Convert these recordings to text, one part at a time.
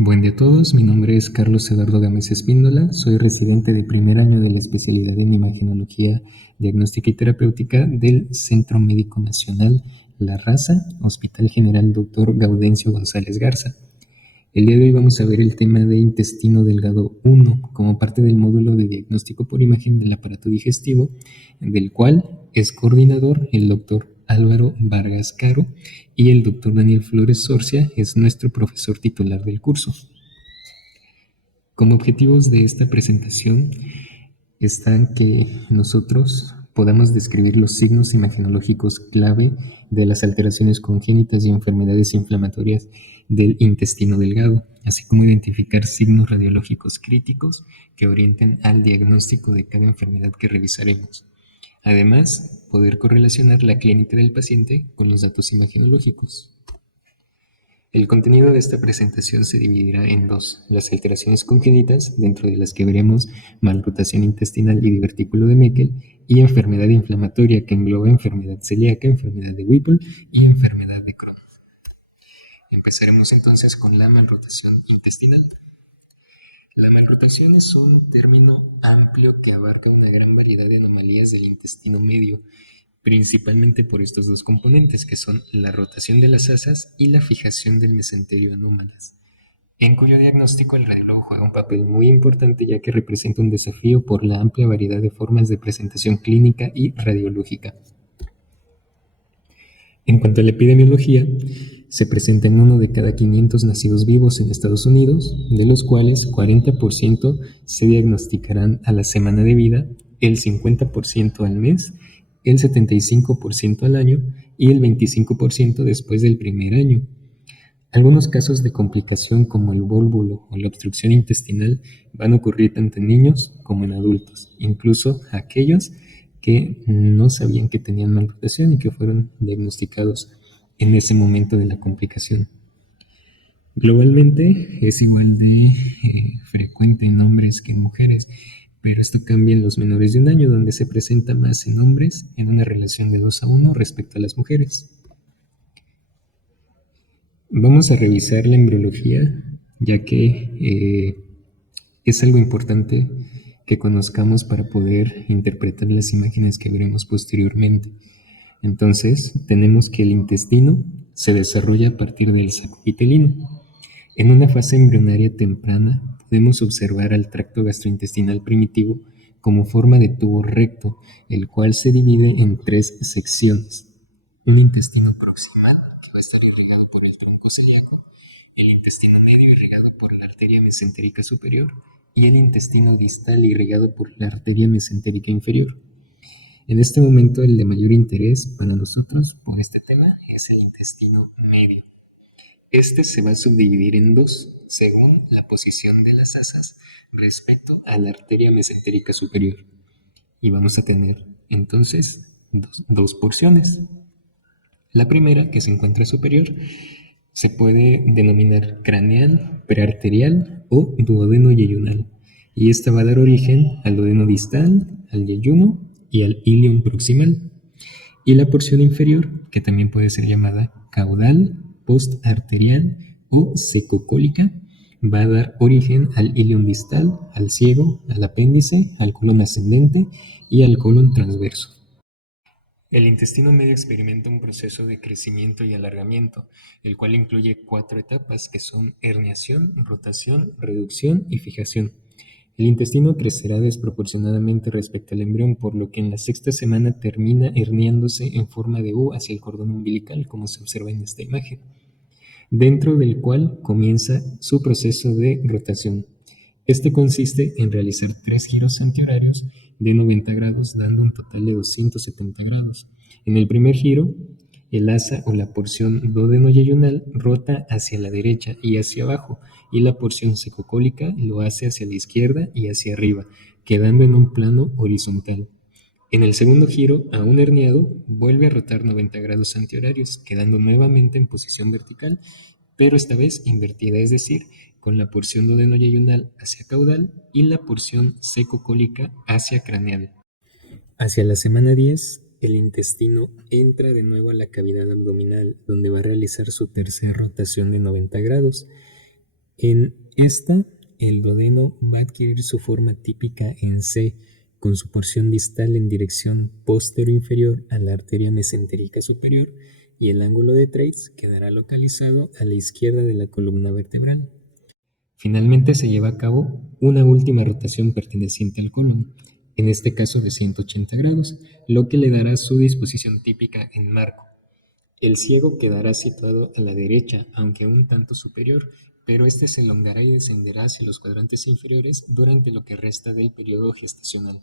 Buen día a todos, mi nombre es Carlos Eduardo Gámez Espíndola, soy residente de primer año de la especialidad en Imagenología Diagnóstica y Terapéutica del Centro Médico Nacional La Raza, Hospital General Dr. Gaudencio González Garza. El día de hoy vamos a ver el tema de intestino delgado 1 como parte del módulo de diagnóstico por imagen del aparato digestivo, del cual es coordinador el doctor Álvaro Vargas Caro y el doctor Daniel Flores Sorcia es nuestro profesor titular del curso. Como objetivos de esta presentación están que nosotros podamos describir los signos imagenológicos clave de las alteraciones congénitas y enfermedades inflamatorias del intestino delgado, así como identificar signos radiológicos críticos que orienten al diagnóstico de cada enfermedad que revisaremos. Además, poder correlacionar la clínica del paciente con los datos imagenológicos. El contenido de esta presentación se dividirá en dos: las alteraciones congénitas, dentro de las que veremos malrotación intestinal y divertículo de Meckel, y enfermedad inflamatoria, que engloba enfermedad celíaca, enfermedad de Whipple y enfermedad de Crohn. Empezaremos entonces con la malrotación intestinal. La malrotación es un término amplio que abarca una gran variedad de anomalías del intestino medio, principalmente por estos dos componentes, que son la rotación de las asas y la fijación del mesenterio anómalas, en cuyo diagnóstico el radiólogo juega un papel muy importante, ya que representa un desafío por la amplia variedad de formas de presentación clínica y radiológica. En cuanto a la epidemiología, se presenta en 1 de cada 500 nacidos vivos en Estados Unidos, de los cuales 40% se diagnosticarán a la semana de vida, el 50% al mes, el 75% al año y el 25% después del primer año. Algunos casos de complicación como el vólvulo o la obstrucción intestinal van a ocurrir tanto en niños como en adultos, incluso aquellos que no sabían que tenían malrotación y que fueron diagnosticados en ese momento de la complicación. Globalmente es igual de frecuente en hombres que en mujeres, pero esto cambia en los menores de 1 año, donde se presenta más en hombres en una relación de 2:1 respecto a las mujeres. Vamos a revisar la embriología, ya que es algo importante que conozcamos para poder interpretar las imágenes que veremos posteriormente. Entonces, tenemos que el intestino se desarrolla a partir del saco epitelino. En una fase embrionaria temprana, podemos observar al tracto gastrointestinal primitivo como forma de tubo recto, el cual se divide en 3 secciones: un intestino proximal, que va a estar irrigado por el tronco celíaco, el intestino medio irrigado por la arteria mesentérica superior y el intestino distal irrigado por la arteria mesentérica inferior. En este momento, el de mayor interés para nosotros por este tema es el intestino medio. Este se va a subdividir en 2 según la posición de las asas respecto a la arteria mesentérica superior. Y vamos a tener entonces dos porciones. La primera, que se encuentra superior, se puede denominar craneal, prearterial o duodeno-yeyunal, y esta va a dar origen al duodeno distal, al yeyuno y al ilium proximal. Y la porción inferior, que también puede ser llamada caudal, postarterial o secocólica, va a dar origen al ilium distal, al ciego, al apéndice, al colon ascendente y al colon transverso. El intestino medio experimenta un proceso de crecimiento y alargamiento, el cual incluye 4 etapas que son herniación, rotación, reducción y fijación. El intestino crecerá desproporcionadamente respecto al embrión, por lo que en la 6ª semana termina herniándose en forma de U hacia el cordón umbilical, como se observa en esta imagen, dentro del cual comienza su proceso de rotación. Este consiste en realizar 3 giros antihorarios de 90 grados, dando un total de 270 grados. En el primer giro, el asa o la porción duodeno-yeyunal rota hacia la derecha y hacia abajo, y la porción secocólica lo hace hacia la izquierda y hacia arriba, quedando en un plano horizontal. En el segundo giro, aún herniado, vuelve a rotar 90 grados antihorarios, quedando nuevamente en posición vertical, pero esta vez invertida, es decir, con la porción duodeno-yeyunal hacia caudal y la porción secocólica hacia craneal. Hacia la semana 10, el intestino entra de nuevo a la cavidad abdominal, donde va a realizar su tercera rotación de 90 grados. En esta, el duodeno va a adquirir su forma típica en C, con su porción distal en dirección posterior-inferior a la arteria mesentérica superior, y el ángulo de Treitz quedará localizado a la izquierda de la columna vertebral. Finalmente se lleva a cabo una última rotación perteneciente al colon, en este caso de 180 grados, lo que le dará su disposición típica en marco. El ciego quedará situado a la derecha, aunque un tanto superior, pero este se elongará y descenderá hacia los cuadrantes inferiores durante lo que resta del periodo gestacional.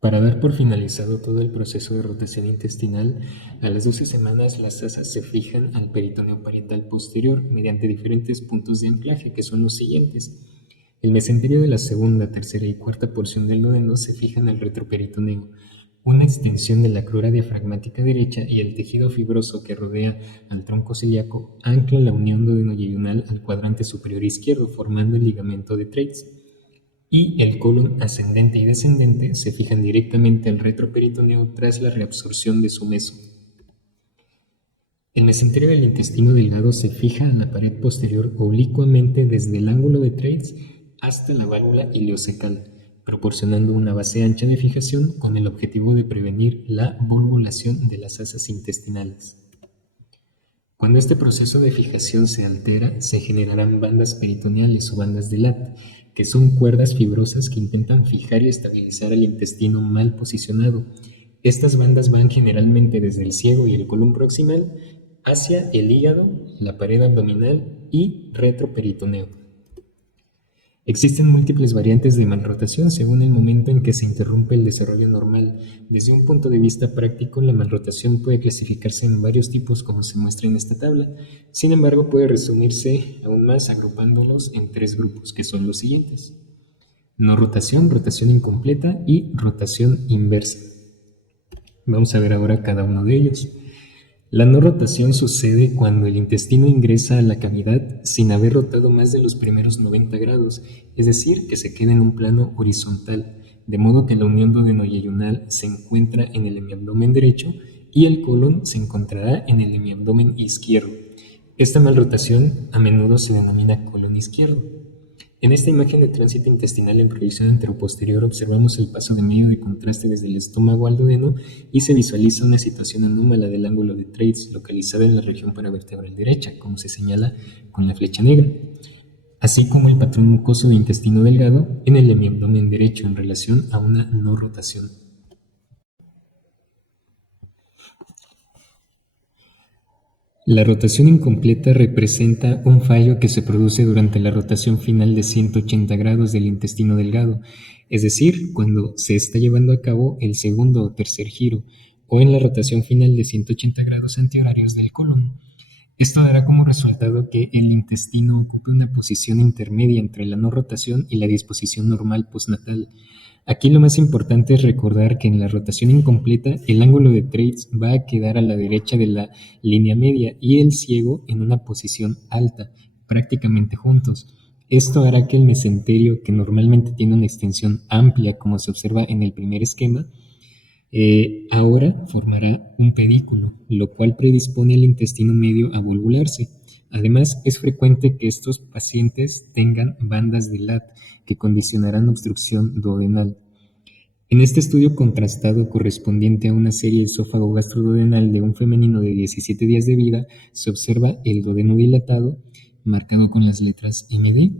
Para dar por finalizado todo el proceso de rotación intestinal, a las 12 semanas las asas se fijan al peritoneo parietal posterior mediante diferentes puntos de anclaje, que son los siguientes. El mesenterio de la segunda, tercera y cuarta porción del duodeno se fijan al retroperitoneo, una extensión de la crura diafragmática derecha, y el tejido fibroso que rodea al tronco celíaco ancla la unión duodeno-yeyunal al cuadrante superior izquierdo, formando el ligamento de Treitz. Y el colon ascendente y descendente se fijan directamente al retroperitoneo tras la reabsorción de su meso. El mesenterio del intestino delgado se fija a la pared posterior oblicuamente desde el ángulo de Treitz hasta la válvula ileocecal, proporcionando una base ancha de fijación con el objetivo de prevenir la volvulación de las asas intestinales. Cuando este proceso de fijación se altera, se generarán bandas peritoneales o bandas de Latt, que son cuerdas fibrosas que intentan fijar y estabilizar el intestino mal posicionado. Estas bandas van generalmente desde el ciego y el colon proximal hacia el hígado, la pared abdominal y retroperitoneo. Existen múltiples variantes de malrotación según el momento en que se interrumpe el desarrollo normal. Desde un punto de vista práctico, la malrotación puede clasificarse en varios tipos, como se muestra en esta tabla. Sin embargo, puede resumirse aún más agrupándolos en 3 grupos, que son los siguientes: no rotación, rotación incompleta y rotación inversa. Vamos a ver ahora cada uno de ellos. La no rotación sucede cuando el intestino ingresa a la cavidad sin haber rotado más de los primeros 90 grados, es decir, que se queda en un plano horizontal, de modo que la unión duodeno-yeyunal se encuentra en el hemiabdomen derecho y el colon se encontrará en el hemiabdomen izquierdo. Esta malrotación a menudo se denomina colon izquierdo. En esta imagen de tránsito intestinal en proyección anteroposterior observamos el paso de medio de contraste desde el estómago al duodeno y se visualiza una situación anómala del ángulo de Treitz localizada en la región paravertebral derecha, como se señala con la flecha negra, así como el patrón mucoso de intestino delgado en el hemiabdomen derecho en relación a una no rotación. La rotación incompleta representa un fallo que se produce durante la rotación final de 180 grados del intestino delgado, es decir, cuando se está llevando a cabo el segundo o tercer giro, o en la rotación final de 180 grados antihorarios del colon. Esto dará como resultado que el intestino ocupe una posición intermedia entre la no rotación y la disposición normal postnatal. Aquí lo más importante es recordar que en la rotación incompleta el ángulo de Treitz va a quedar a la derecha de la línea media y el ciego en una posición alta, prácticamente juntos. Esto hará que el mesenterio, que normalmente tiene una extensión amplia como se observa en el primer esquema, ahora formará un pedículo, lo cual predispone al intestino medio a volvularse. Además, es frecuente que estos pacientes tengan bandas de Latt que condicionarán obstrucción duodenal. En este estudio contrastado correspondiente a una serie esófago-gastroduodenal de un femenino de 17 días de vida, se observa el duodeno dilatado, marcado con las letras MD,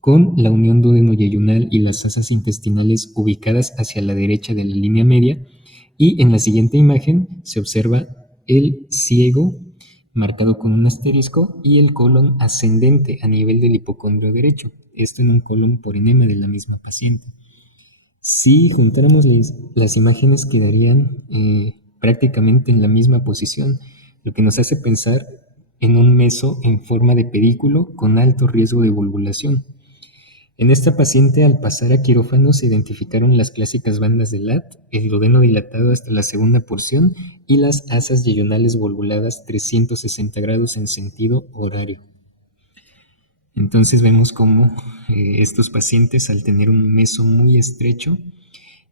con la unión duodeno-yeyunal y las asas intestinales ubicadas hacia la derecha de la línea media, y en la siguiente imagen se observa el ciego marcado con un asterisco y el colon ascendente a nivel del hipocondrio derecho, esto en un colon por enema de la misma paciente. Si juntáramos las imágenes quedarían prácticamente en la misma posición, lo que nos hace pensar en un meso en forma de pedículo con alto riesgo de volvulación. En esta paciente, al pasar a quirófano, se identificaron las clásicas bandas de Latt, el duodeno dilatado hasta la segunda porción y las asas yeyunales volvuladas 360 grados en sentido horario. Entonces vemos cómo estos pacientes, al tener un meso muy estrecho,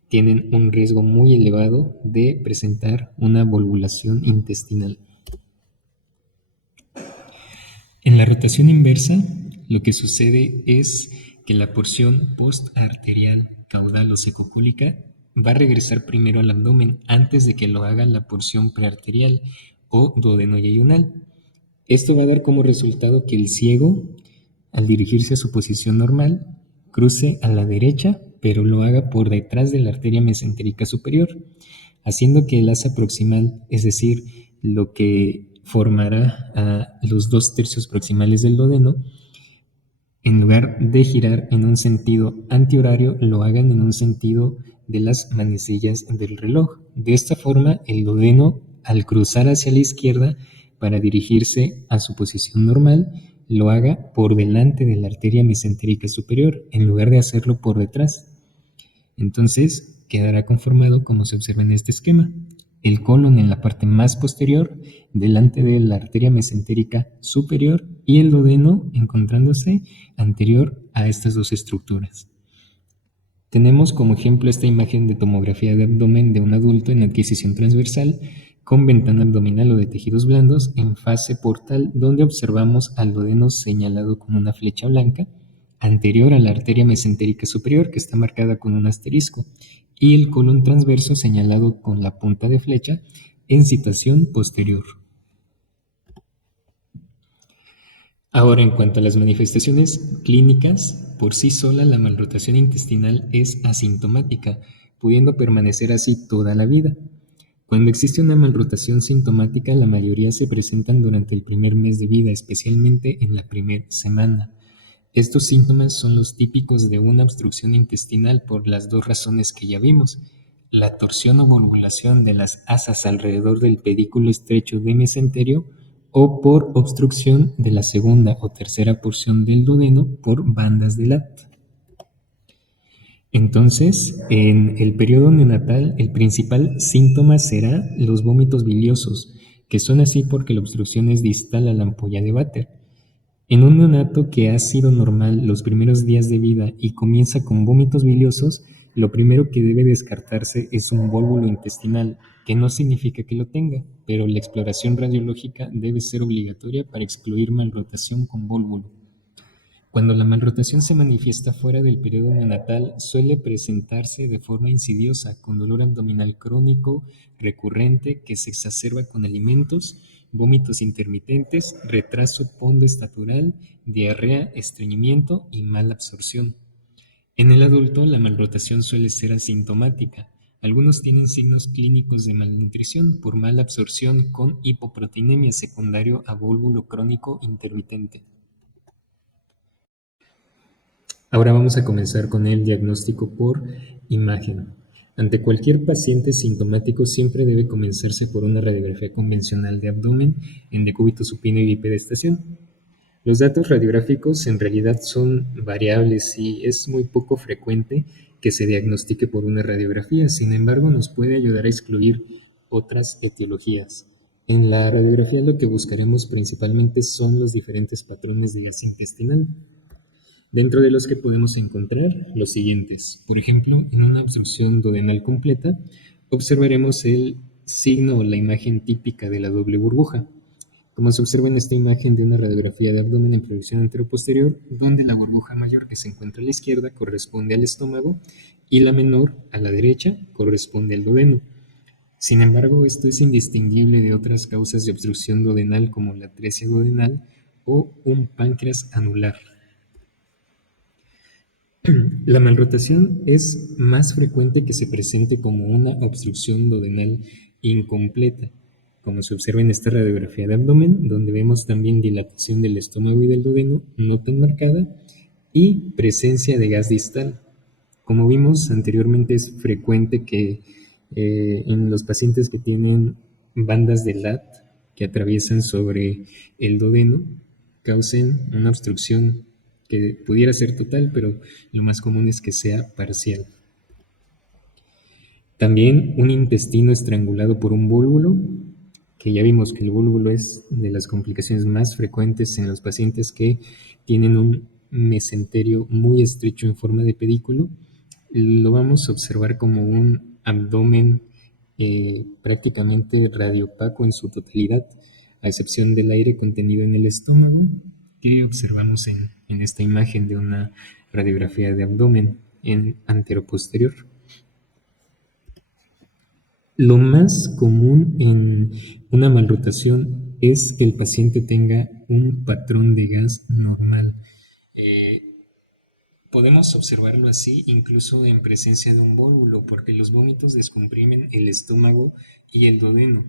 tienen un riesgo muy elevado de presentar una volvulación intestinal. En la rotación inversa, lo que sucede es que la porción postarterial, caudal o secocólica va a regresar primero al abdomen antes de que lo haga la porción prearterial o duodeno-yeyunal. Esto va a dar como resultado que el ciego, al dirigirse a su posición normal, cruce a la derecha, pero lo haga por detrás de la arteria mesentérica superior, haciendo que el asa proximal, es decir, lo que formará a los 2/3 proximales del duodeno, en lugar de girar en un sentido antihorario, lo hagan en un sentido de las manecillas del reloj. De esta forma, el duodeno, al cruzar hacia la izquierda para dirigirse a su posición normal, lo haga por delante de la arteria mesentérica superior, en lugar de hacerlo por detrás. Entonces, quedará conformado como se observa en este esquema. El colon en la parte más posterior, delante de la arteria mesentérica superior, y el duodeno encontrándose anterior a estas dos estructuras. Tenemos como ejemplo esta imagen de tomografía de abdomen de un adulto en adquisición transversal con ventana abdominal o de tejidos blandos en fase portal, donde observamos al duodeno señalado con una flecha blanca anterior a la arteria mesentérica superior, que está marcada con un asterisco, y el colon transverso señalado con la punta de flecha en situación posterior. Ahora, en cuanto a las manifestaciones clínicas, por sí sola la malrotación intestinal es asintomática, pudiendo permanecer así toda la vida. Cuando existe una malrotación sintomática, la mayoría se presentan durante el primer mes de vida, especialmente en la primera semana. Estos síntomas son los típicos de una obstrucción intestinal por las dos razones que ya vimos: la torsión o volvulación de las asas alrededor del pedículo estrecho de mesenterio, o por obstrucción de la segunda o tercera porción del duodeno por bandas de Ladd. Entonces, en el periodo neonatal, el principal síntoma será los vómitos biliosos, que son así porque la obstrucción es distal a la ampolla de váter. En un neonato que ha sido normal los primeros días de vida y comienza con vómitos biliosos, lo primero que debe descartarse es un vólvulo intestinal, que no significa que lo tenga, pero la exploración radiológica debe ser obligatoria para excluir malrotación con vólvulo. Cuando la malrotación se manifiesta fuera del periodo neonatal, suele presentarse de forma insidiosa, con dolor abdominal crónico, recurrente, que se exacerba con alimentos, vómitos intermitentes, retraso pondoestatural, diarrea, estreñimiento y mala absorción. En el adulto, la malrotación suele ser asintomática. Algunos tienen signos clínicos de malnutrición por mala absorción con hipoproteinemia secundario a vólvulo crónico intermitente. Ahora vamos a comenzar con el diagnóstico por imagen. Ante cualquier paciente sintomático siempre debe comenzarse por una radiografía convencional de abdomen en decúbito supino y bipedestación. Los datos radiográficos en realidad son variables y es muy poco frecuente que se diagnostique por una radiografía. Sin embargo, nos puede ayudar a excluir otras etiologías. En la radiografía lo que buscaremos principalmente son los diferentes patrones de gas intestinal, dentro de los que podemos encontrar los siguientes. Por ejemplo, en una obstrucción duodenal completa, observaremos el signo o la imagen típica de la doble burbuja, como se observa en esta imagen de una radiografía de abdomen en proyección anteroposterior, donde la burbuja mayor que se encuentra a la izquierda corresponde al estómago y la menor a la derecha corresponde al duodeno. Sin embargo, esto es indistinguible de otras causas de obstrucción duodenal como la atresia duodenal o un páncreas anular. La malrotación es más frecuente que se presente como una obstrucción duodenal incompleta, como se observa en esta radiografía de abdomen, donde vemos también dilatación del estómago y del duodeno no tan marcada y presencia de gas distal. Como vimos anteriormente, es frecuente que en los pacientes que tienen bandas de Ladd que atraviesan sobre el duodeno causen una obstrucción que pudiera ser total, pero lo más común es que sea parcial. También un intestino estrangulado por un vólvulo, que ya vimos que el vólvulo es de las complicaciones más frecuentes en los pacientes que tienen un mesenterio muy estrecho en forma de pedículo. Lo vamos a observar como un abdomen prácticamente radiopaco en su totalidad, a excepción del aire contenido en el estómago, ¿Qué observamos en esta imagen de una radiografía de abdomen en anteroposterior? Lo más común en una malrotación es que el paciente tenga un patrón de gas normal. Eh, Podemos observarlo así incluso en presencia de un vómulo, porque los vómitos descomprimen el estómago y el duodeno,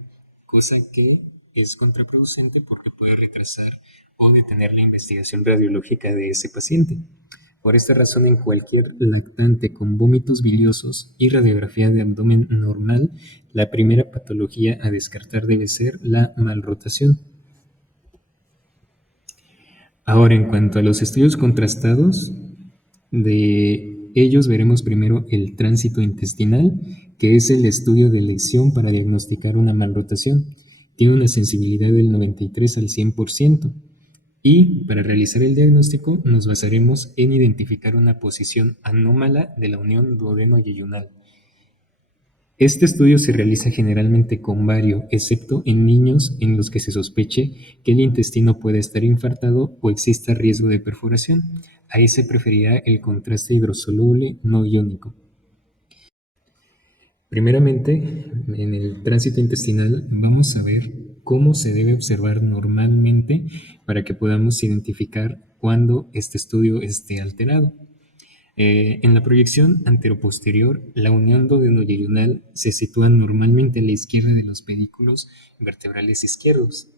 cosa que es contraproducente porque puede retrasar o detener la investigación radiológica de ese paciente. Por esta razón, en cualquier lactante con vómitos biliosos y radiografía de abdomen normal, la primera patología a descartar debe ser la malrotación. Ahora, en cuanto a los estudios contrastados, de ellos veremos primero el tránsito intestinal, que es el estudio de lesión para diagnosticar una malrotación. Tiene una sensibilidad del 93 al 100%. Y para realizar el diagnóstico nos basaremos en identificar una posición anómala de la unión duodeno-yeyunal. Este estudio se realiza generalmente con bario, excepto en niños en los que se sospeche que el intestino puede estar infartado o exista riesgo de perforación. Ahí se preferirá el contraste hidrosoluble no iónico. Primeramente, en el tránsito intestinal vamos a ver cómo se debe observar normalmente para que podamos identificar cuando este estudio esté alterado. En la proyección anteroposterior, la unión duodeno-yeyunal se sitúa normalmente a la izquierda de los pedículos vertebrales izquierdos.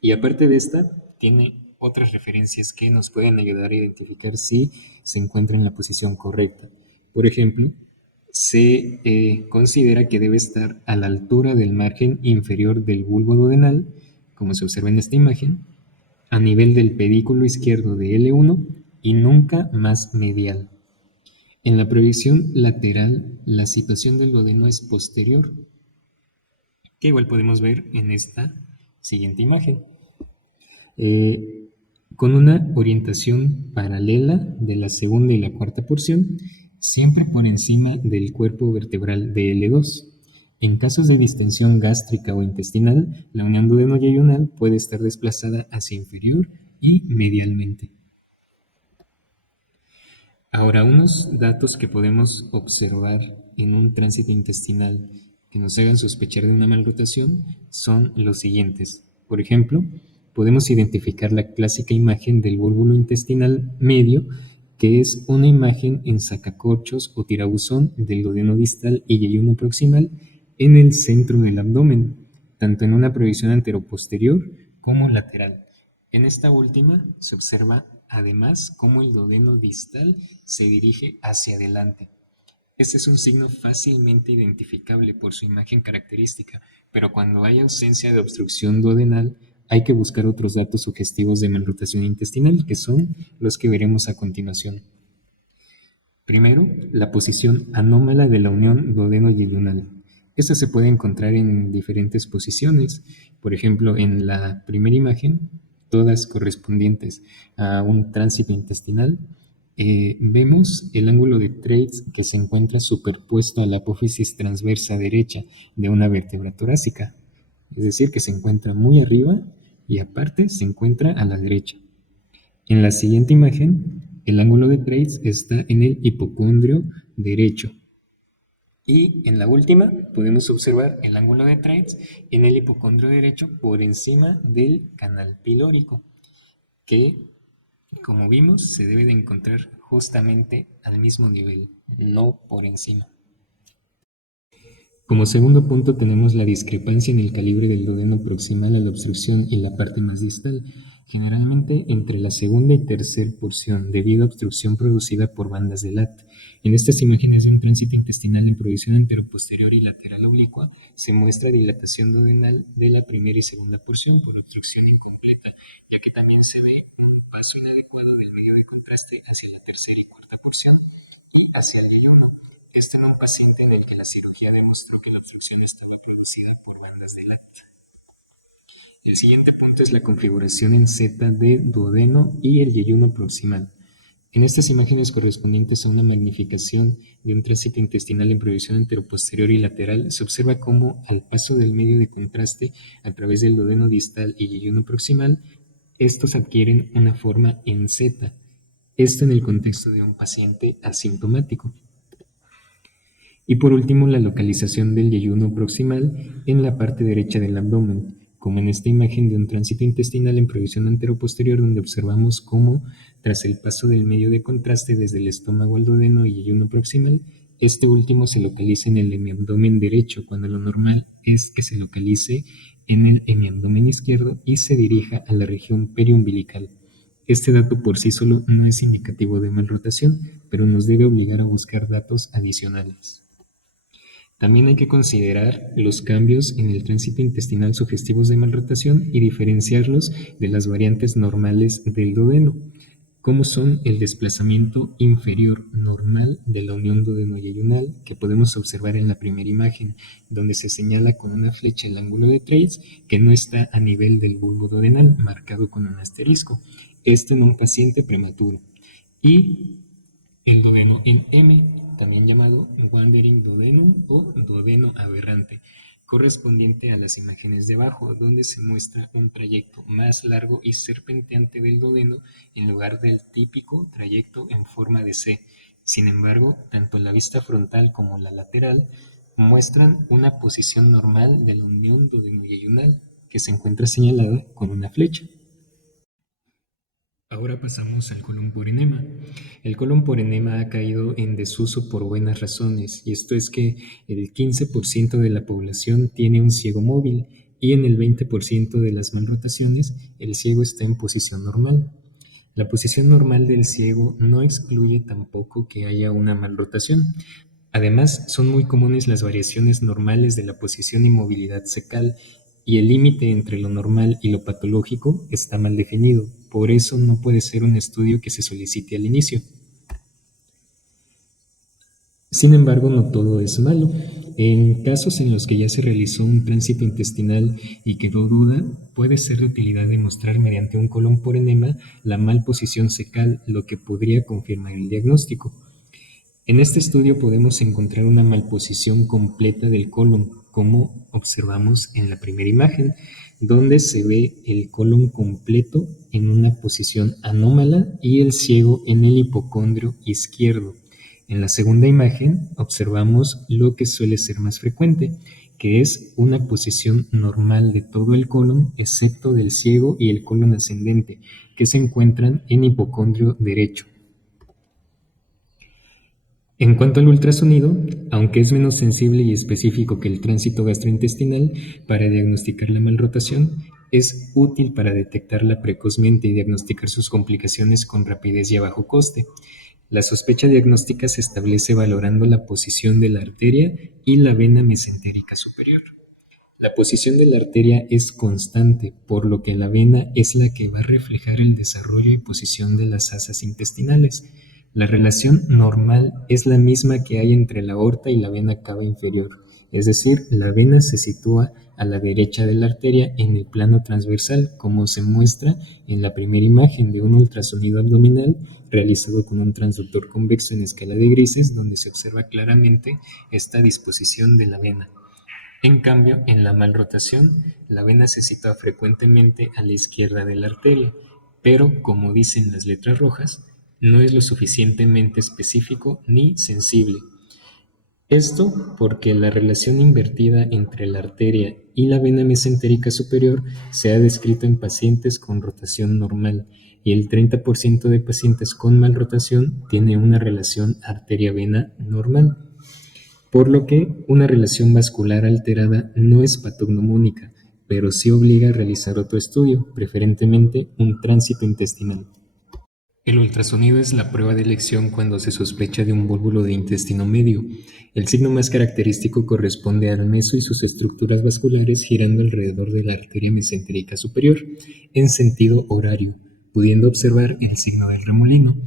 Y aparte de esta, tiene otras referencias que nos pueden ayudar a identificar si se encuentra en la posición correcta. Por ejemplo, se considera que debe estar a la altura del margen inferior del bulbo duodenal, como se observa en esta imagen, a nivel del pedículo izquierdo de L1 y nunca más medial. En la proyección lateral, la situación del duodeno es posterior, que igual podemos ver en esta siguiente imagen, eh, con una orientación paralela de la segunda y la cuarta porción, siempre por encima del cuerpo vertebral de L2. En casos de distensión gástrica o intestinal, la unión duodeno-yeyunal puede estar desplazada hacia inferior y medialmente. Ahora, unos datos que podemos observar en un tránsito intestinal que nos hagan sospechar de una malrotación son los siguientes. Por ejemplo, podemos identificar la clásica imagen del búlbulo intestinal medio, que es una imagen en sacacorchos o tirabuzón del duodeno distal y yeyuno proximal en el centro del abdomen, tanto en una proyección anteroposterior como lateral. En esta última se observa además cómo el duodeno distal se dirige hacia adelante. Este es un signo fácilmente identificable por su imagen característica, pero cuando hay ausencia de obstrucción duodenal, hay que buscar otros datos sugestivos de malrotación intestinal, que son los que veremos a continuación. Primero, la posición anómala de la unión duodeno-yeyunal. Esta se puede encontrar en diferentes posiciones. Por ejemplo, en la primera imagen, todas correspondientes a un tránsito intestinal, vemos el ángulo de Treitz que se encuentra superpuesto a la apófisis transversa derecha de una vértebra torácica. Es decir, que se encuentra muy arriba y aparte se encuentra a la derecha. En la siguiente imagen, el ángulo de Treitz está en el hipocondrio derecho. Y en la última podemos observar el ángulo de Treitz en el hipocondrio derecho por encima del canal pilórico, que, como vimos, se debe de encontrar justamente al mismo nivel, no por encima. Como segundo punto tenemos la discrepancia en el calibre del duodeno proximal a la obstrucción y la parte más distal, generalmente entre la segunda y tercera porción, debido a obstrucción producida por bandas de LAT. En estas imágenes de un tránsito intestinal en provisión anteroposterior y lateral oblicua, se muestra dilatación duodenal de la primera y segunda porción por obstrucción incompleta, ya que también se ve un paso inadecuado del medio de contraste hacia la tercera y cuarta porción y hacia el yeyuno. Esto en un paciente en el que la cirugía demostró que la obstrucción estaba producida por bandas de LAT. El siguiente punto es la configuración en Z de duodeno y el yeyuno proximal. En estas imágenes correspondientes a una magnificación de un tránsito intestinal en proyección anteroposterior y lateral, se observa cómo al paso del medio de contraste a través del duodeno distal y yeyuno proximal, estos adquieren una forma en Z, esto en el contexto de un paciente asintomático. Y por último, la localización del yeyuno proximal en la parte derecha del abdomen, como en esta imagen de un tránsito intestinal en provisión anteroposterior, donde observamos cómo, tras el paso del medio de contraste desde el estómago al duodeno y yeyuno proximal, este último se localiza en el hemiabdomen derecho, cuando lo normal es que se localice en el hemiabdomen izquierdo y se dirija a la región periumbilical. Este dato por sí solo no es indicativo de malrotación, pero nos debe obligar a buscar datos adicionales. También hay que considerar los cambios en el tránsito intestinal sugestivos de malrotación y diferenciarlos de las variantes normales del duodeno, como son el desplazamiento inferior normal de la unión duodeno-yeyunal, que podemos observar en la primera imagen, donde se señala con una flecha el ángulo de Treitz, que no está a nivel del bulbo duodenal, marcado con un asterisco, esto en un paciente prematuro. Y el duodeno en M, también llamado Wandering Duodenum o duodeno aberrante, correspondiente a las imágenes de abajo, donde se muestra un trayecto más largo y serpenteante del duodeno en lugar del típico trayecto en forma de C. Sin embargo, tanto la vista frontal como la lateral muestran una posición normal de la unión duodeno-yeyunal, que se encuentra señalada con una flecha. Ahora pasamos al colon por enema. El colon por enema ha caído en desuso por buenas razones, y esto es que el 15% de la población tiene un ciego móvil y en el 20% de las malrotaciones el ciego está en posición normal. La posición normal del ciego no excluye tampoco que haya una malrotación. Además, son muy comunes las variaciones normales de la posición y movilidad cecal, y el límite entre lo normal y lo patológico está mal definido. Por eso no puede ser un estudio que se solicite al inicio. Sin embargo, no todo es malo. En casos en los que ya se realizó un tránsito intestinal y quedó duda, puede ser de utilidad demostrar mediante un colon por enema la malposición cecal, lo que podría confirmar el diagnóstico. En este estudio podemos encontrar una malposición completa del colon, como observamos en la primera imagen, donde se ve el colon completo en una posición anómala y el ciego en el hipocondrio izquierdo. En la segunda imagen observamos lo que suele ser más frecuente, que es una posición normal de todo el colon, excepto del ciego y el colon ascendente, que se encuentran en hipocondrio derecho. En cuanto al ultrasonido, aunque es menos sensible y específico que el tránsito gastrointestinal para diagnosticar la malrotación, es útil para detectarla precozmente y diagnosticar sus complicaciones con rapidez y a bajo coste. La sospecha diagnóstica se establece valorando la posición de la arteria y la vena mesentérica superior. La posición de la arteria es constante, por lo que la vena es la que va a reflejar el desarrollo y posición de las asas intestinales. La relación normal es la misma que hay entre la aorta y la vena cava inferior, es decir, la vena se sitúa a la derecha de la arteria en el plano transversal, como se muestra en la primera imagen de un ultrasonido abdominal realizado con un transductor convexo en escala de grises, donde se observa claramente esta disposición de la vena. En cambio, en la malrotación, la vena se sitúa frecuentemente a la izquierda de la arteria, pero, como dicen las letras rojas, no es lo suficientemente específico ni sensible. Esto porque la relación invertida entre la arteria y la vena mesentérica superior se ha descrito en pacientes con rotación normal, y el 30% de pacientes con malrotación tiene una relación arteria-vena normal, por lo que una relación vascular alterada no es patognomónica, pero sí obliga a realizar otro estudio, preferentemente un tránsito intestinal. El ultrasonido es la prueba de elección cuando se sospecha de un vólvulo de intestino medio. El signo más característico corresponde al meso y sus estructuras vasculares girando alrededor de la arteria mesentérica superior, en sentido horario, pudiendo observar el signo del remolino.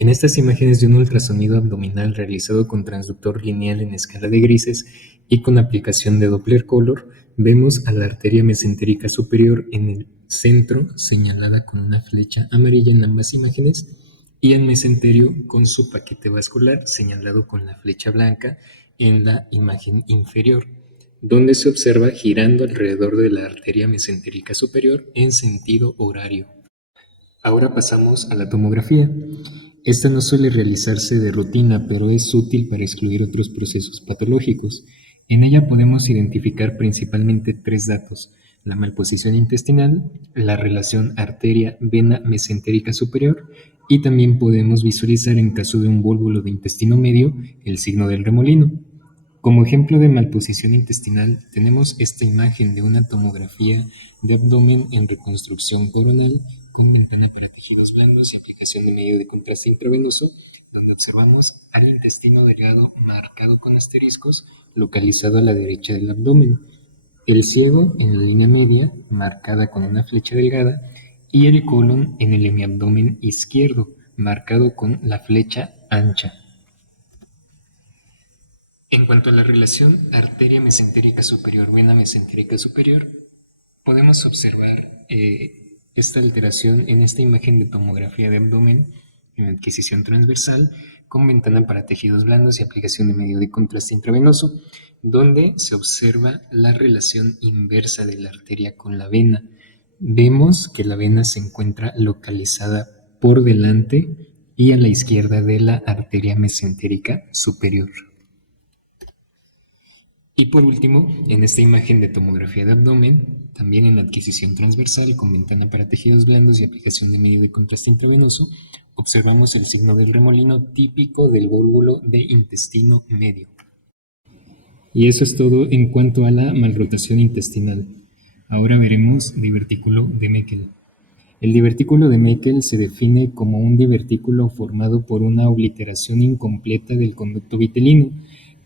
En estas imágenes de un ultrasonido abdominal realizado con transductor lineal en escala de grises y con aplicación de Doppler Color, vemos a la arteria mesentérica superior en el centro, señalada con una flecha amarilla en ambas imágenes, y al mesenterio con su paquete vascular señalado con la flecha blanca en la imagen inferior, donde se observa girando alrededor de la arteria mesentérica superior en sentido horario. Ahora pasamos a la tomografía. Esta no suele realizarse de rutina, pero es útil para excluir otros procesos patológicos. En ella podemos identificar principalmente tres datos: la malposición intestinal, la relación arteria-vena mesentérica superior, y también podemos visualizar, en caso de un vólvulo de intestino medio, el signo del remolino. Como ejemplo de malposición intestinal, tenemos esta imagen de una tomografía de abdomen en reconstrucción coronal con ventana para tejidos blandos y aplicación de medio de contraste intravenoso, donde observamos al intestino delgado marcado con asteriscos, localizado a la derecha del abdomen, el ciego en la línea media, marcada con una flecha delgada, y el colon en el hemiabdomen izquierdo, marcado con la flecha ancha. En cuanto a la relación arteria mesentérica superior, vena mesentérica superior, podemos observar esta alteración en esta imagen de tomografía de abdomen en adquisición transversal con ventana para tejidos blandos y aplicación de medio de contraste intravenoso, donde se observa la relación inversa de la arteria con la vena. Vemos que la vena se encuentra localizada por delante y a la izquierda de la arteria mesentérica superior. Y por último, en esta imagen de tomografía de abdomen, también en adquisición transversal con ventana para tejidos blandos y aplicación de medio de contraste intravenoso, observamos el signo del remolino típico del vólvulo de intestino medio. Y eso es todo en cuanto a la malrotación intestinal. Ahora veremos divertículo de Meckel. El divertículo de Meckel se define como un divertículo formado por una obliteración incompleta del conducto vitelino,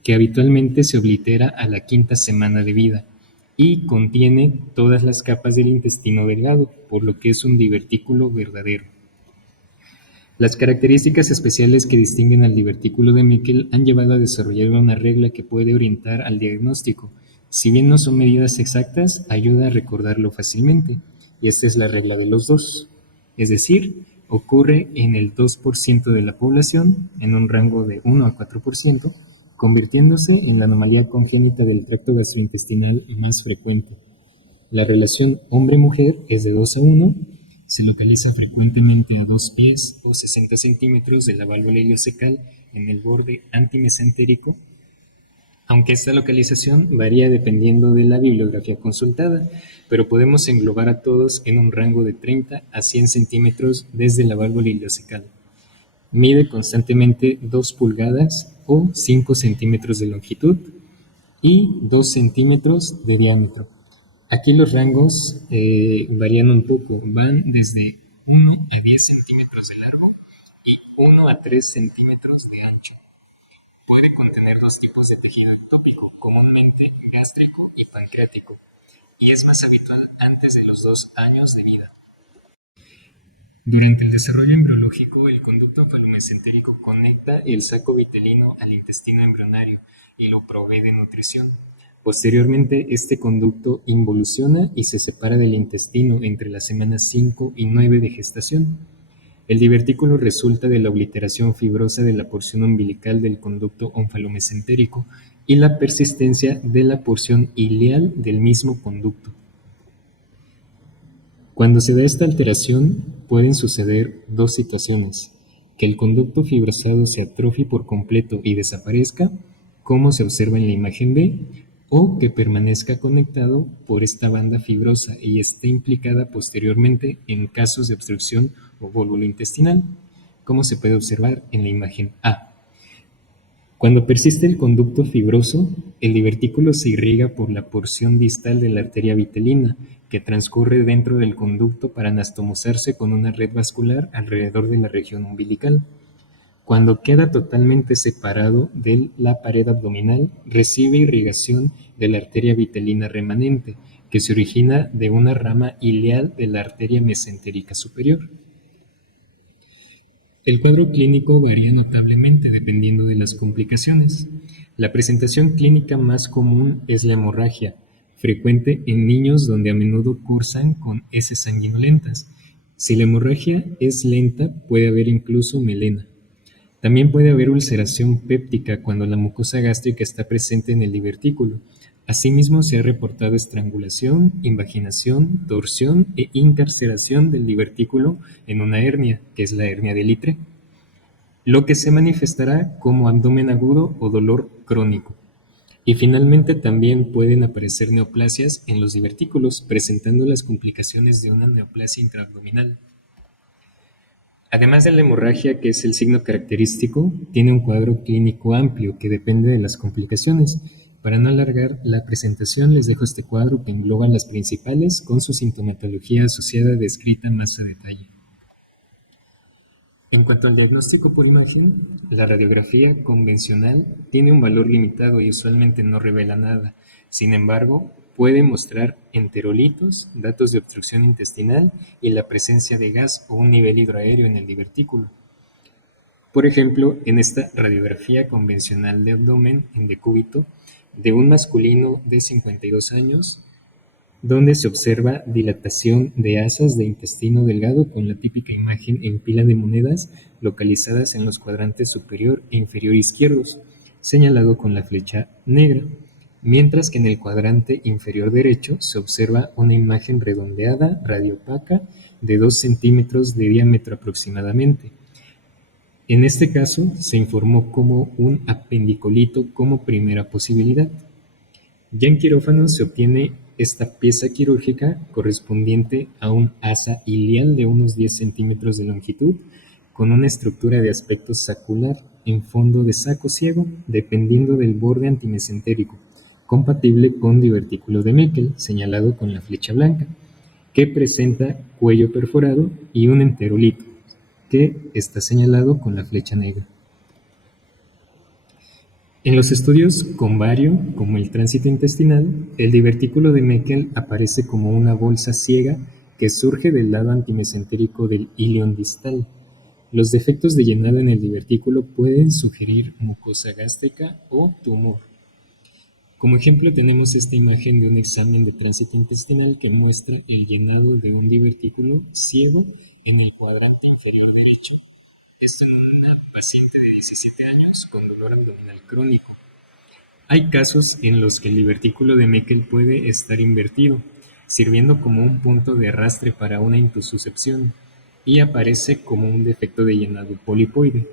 que habitualmente se oblitera a la quinta semana de vida y contiene todas las capas del intestino delgado, por lo que es un divertículo verdadero. Las características especiales que distinguen al divertículo de Meckel han llevado a desarrollar una regla que puede orientar al diagnóstico. Si bien no son medidas exactas, ayuda a recordarlo fácilmente, y esta es la regla de los 2. Es decir, ocurre en el 2% de la población, en un rango de 1 a 4%, convirtiéndose en la anomalía congénita del tracto gastrointestinal más frecuente. La relación hombre-mujer es de 2 a 1, se localiza frecuentemente a 2 pies o 60 centímetros de la válvula ileocecal en el borde antimesentérico, aunque esta localización varía dependiendo de la bibliografía consultada, pero podemos englobar a todos en un rango de 30 a 100 centímetros desde la válvula ileocecal. Mide constantemente 2 pulgadas o 5 centímetros de longitud y 2 centímetros de diámetro. Aquí los rangos varían un poco, van desde 1 a 10 centímetros de largo y 1 a 3 centímetros de ancho. Puede contener dos tipos de tejido ectópico, comúnmente gástrico y pancreático, y es más habitual antes de los 2 años de vida. Durante el desarrollo embriológico, el conducto onfalomesentérico conecta el saco vitelino al intestino embrionario y lo provee de nutrición. Posteriormente, este conducto involuciona y se separa del intestino entre las semanas 5 y 9 de gestación. El divertículo resulta de la obliteración fibrosa de la porción umbilical del conducto onfalomesentérico y la persistencia de la porción ileal del mismo conducto. Cuando se da esta alteración, pueden suceder dos situaciones: que el conducto fibrosado se atrofie por completo y desaparezca, como se observa en la imagen B, o que permanezca conectado por esta banda fibrosa y esté implicada posteriormente en casos de obstrucción o vólvulo intestinal, como se puede observar en la imagen A. Cuando persiste el conducto fibroso, el divertículo se irriga por la porción distal de la arteria vitelina, que transcurre dentro del conducto para anastomosarse con una red vascular alrededor de la región umbilical. Cuando queda totalmente separado de la pared abdominal, recibe irrigación de la arteria vitelina remanente, que se origina de una rama ileal de la arteria mesentérica superior. El cuadro clínico varía notablemente dependiendo de las complicaciones. La presentación clínica más común es la hemorragia, frecuente en niños donde a menudo cursan con heces sanguinolentas. Si la hemorragia es lenta, puede haber incluso melena. También puede haber ulceración péptica cuando la mucosa gástrica está presente en el divertículo, Asimismo, se ha reportado estrangulación, invaginación, torsión e incarceración del divertículo en una hernia, que es la hernia de Litre, lo que se manifestará como abdomen agudo o dolor crónico. Y finalmente también pueden aparecer neoplasias en los divertículos, presentando las complicaciones de una neoplasia intraabdominal. Además de la hemorragia, que es el signo característico, tiene un cuadro clínico amplio que depende de las complicaciones. Para no alargar la presentación, les dejo este cuadro que engloba las principales con su sintomatología asociada descrita más a detalle. En cuanto al diagnóstico por imagen, la radiografía convencional tiene un valor limitado y usualmente no revela nada. Sin embargo, puede mostrar enterolitos, datos de obstrucción intestinal y la presencia de gas o un nivel hidroaéreo en el divertículo. Por ejemplo, en esta radiografía convencional de abdomen en decúbito de un masculino de 52 años, donde se observa dilatación de asas de intestino delgado con la típica imagen en pila de monedas localizadas en los cuadrantes superior e inferior izquierdos, señalado con la flecha negra, mientras que en el cuadrante inferior derecho se observa una imagen redondeada radiopaca de 2 centímetros de diámetro aproximadamente. En este caso, se informó como un apendicolito como primera posibilidad. Ya en quirófano se obtiene esta pieza quirúrgica correspondiente a un asa ilial de unos 10 centímetros de longitud, con una estructura de aspecto sacular en fondo de saco ciego, dependiendo del borde antimesentérico, compatible con divertículo de Meckel, señalado con la flecha blanca, que presenta cuello perforado y un enterolito, que está señalado con la flecha negra. En los estudios con bario, como el tránsito intestinal, el divertículo de Meckel aparece como una bolsa ciega que surge del lado antimesentérico del ilion distal. Los defectos de llenado en el divertículo pueden sugerir mucosa gástrica o tumor. Como ejemplo tenemos esta imagen de un examen de tránsito intestinal que muestra el llenado de un divertículo ciego en el cuadrante inferior derecho. Esto en una paciente de 17 años con dolor abdominal crónico. Hay casos en los que el divertículo de Meckel puede estar invertido, sirviendo como un punto de arrastre para una intususcepción, y aparece como un defecto de llenado polipoide.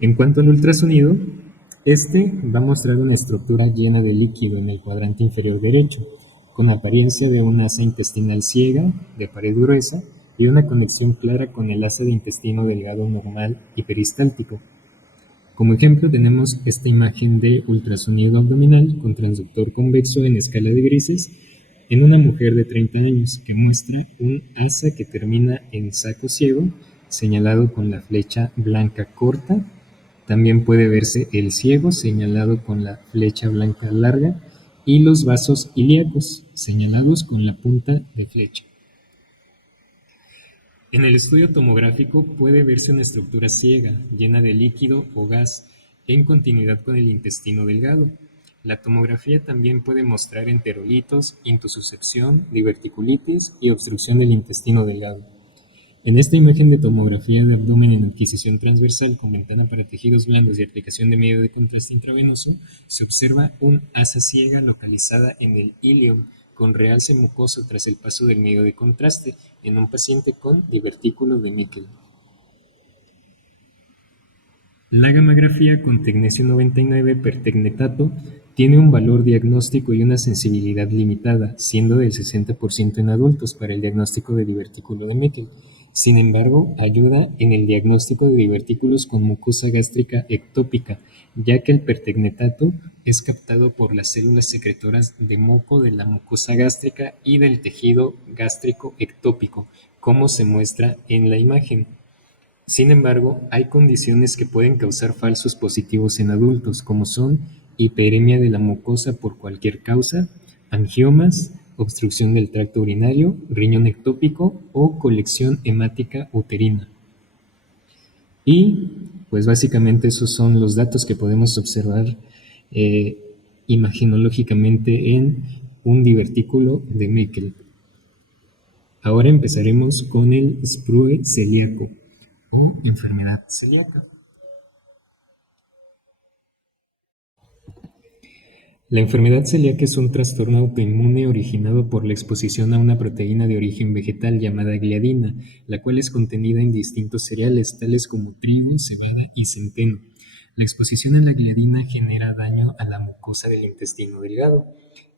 En cuanto al ultrasonido, este va a mostrar una estructura llena de líquido en el cuadrante inferior derecho, con apariencia de una asa intestinal ciega, de pared gruesa, y una conexión clara con el asa de intestino delgado normal y peristáltico. Como ejemplo tenemos esta imagen de ultrasonido abdominal con transductor convexo en escala de grises en una mujer de 30 años que muestra un asa que termina en saco ciego señalado con la flecha blanca corta. También puede verse el ciego señalado con la flecha blanca larga y los vasos ilíacos señalados con la punta de flecha. En el estudio tomográfico puede verse una estructura ciega, llena de líquido o gas, en continuidad con el intestino delgado. La tomografía también puede mostrar enterolitos, intususcepción, diverticulitis y obstrucción del intestino delgado. En esta imagen de tomografía de abdomen en adquisición transversal con ventana para tejidos blandos y aplicación de medio de contraste intravenoso, se observa un asa ciega localizada en el ilion con realce mucoso tras el paso del medio de contraste en un paciente con divertículo de Meckel. La gammagrafía con tecnesio 99 pertecnetato tiene un valor diagnóstico y una sensibilidad limitada, siendo del 60% en adultos para el diagnóstico de divertículo de Meckel. Sin embargo, ayuda en el diagnóstico de divertículos con mucosa gástrica ectópica, ya que el pertecnetato es captado por las células secretoras de moco de la mucosa gástrica y del tejido gástrico ectópico, como se muestra en la imagen. Sin embargo, hay condiciones que pueden causar falsos positivos en adultos, como son hiperemia de la mucosa por cualquier causa, angiomas, obstrucción del tracto urinario, riñón ectópico o colección hemática uterina. Y pues básicamente esos son los datos que podemos observar imaginológicamente en un divertículo de Meckel. Ahora empezaremos con el sprue celíaco o enfermedad celíaca. La enfermedad celíaca es un trastorno autoinmune originado por la exposición a una proteína de origen vegetal llamada gliadina, la cual es contenida en distintos cereales, tales como trigo, cebada y centeno. La exposición a la gliadina genera daño a la mucosa del intestino delgado.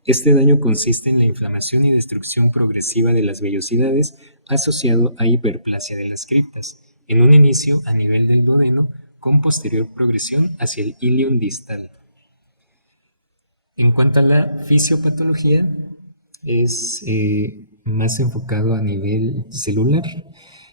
Este daño consiste en la inflamación y destrucción progresiva de las vellosidades asociado a hiperplasia de las criptas, en un inicio a nivel del duodeno con posterior progresión hacia el ilion distal. En cuanto a la fisiopatología, es más enfocado a nivel celular.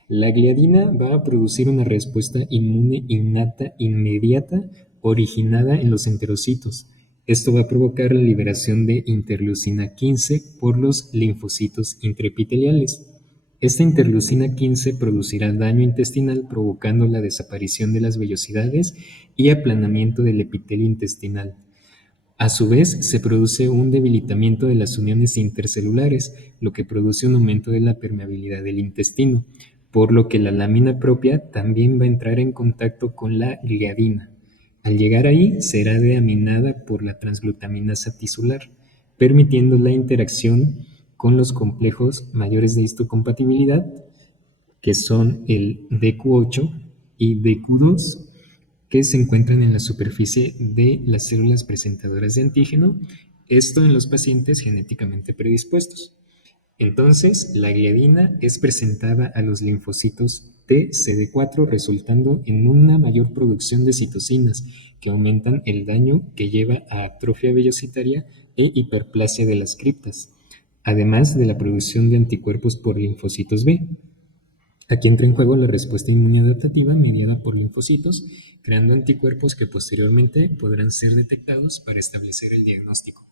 La gliadina va a producir una respuesta inmune innata inmediata originada en los enterocitos. Esto va a provocar la liberación de interleucina 15 por los linfocitos intraepiteliales. Esta interleucina 15 producirá daño intestinal provocando la desaparición de las vellosidades y aplanamiento del epitelio intestinal. A su vez, se produce un debilitamiento de las uniones intercelulares, lo que produce un aumento de la permeabilidad del intestino, por lo que la lámina propia también va a entrar en contacto con la gliadina. Al llegar ahí, será deaminada por la transglutaminasa tisular, permitiendo la interacción con los complejos mayores de histocompatibilidad, que son el DQ8 y DQ2, que se encuentran en la superficie de las células presentadoras de antígeno, esto en los pacientes genéticamente predispuestos. Entonces, la gliadina es presentada a los linfocitos T CD4, resultando en una mayor producción de citocinas que aumentan el daño que lleva a atrofia vellositaria e hiperplasia de las criptas, además de la producción de anticuerpos por linfocitos B. Aquí entra en juego la respuesta inmunodaptativa mediada por linfocitos, creando anticuerpos que posteriormente podrán ser detectados para establecer el diagnóstico.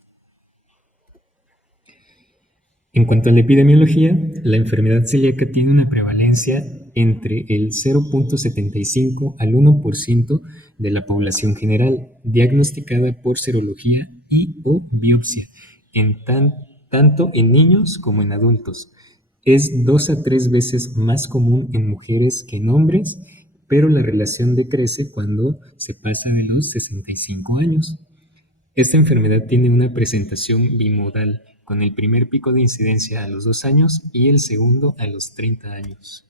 En cuanto a la epidemiología, la enfermedad celíaca tiene una prevalencia entre el 0.75 al 1% de la población general, diagnosticada por serología y o biopsia, tanto en niños como en adultos. Es 2 a 3 veces más común en mujeres que en hombres, pero la relación decrece cuando se pasa de los 65 años. Esta enfermedad tiene una presentación bimodal, con el primer pico de incidencia a los 2 años y el segundo a los 30 años.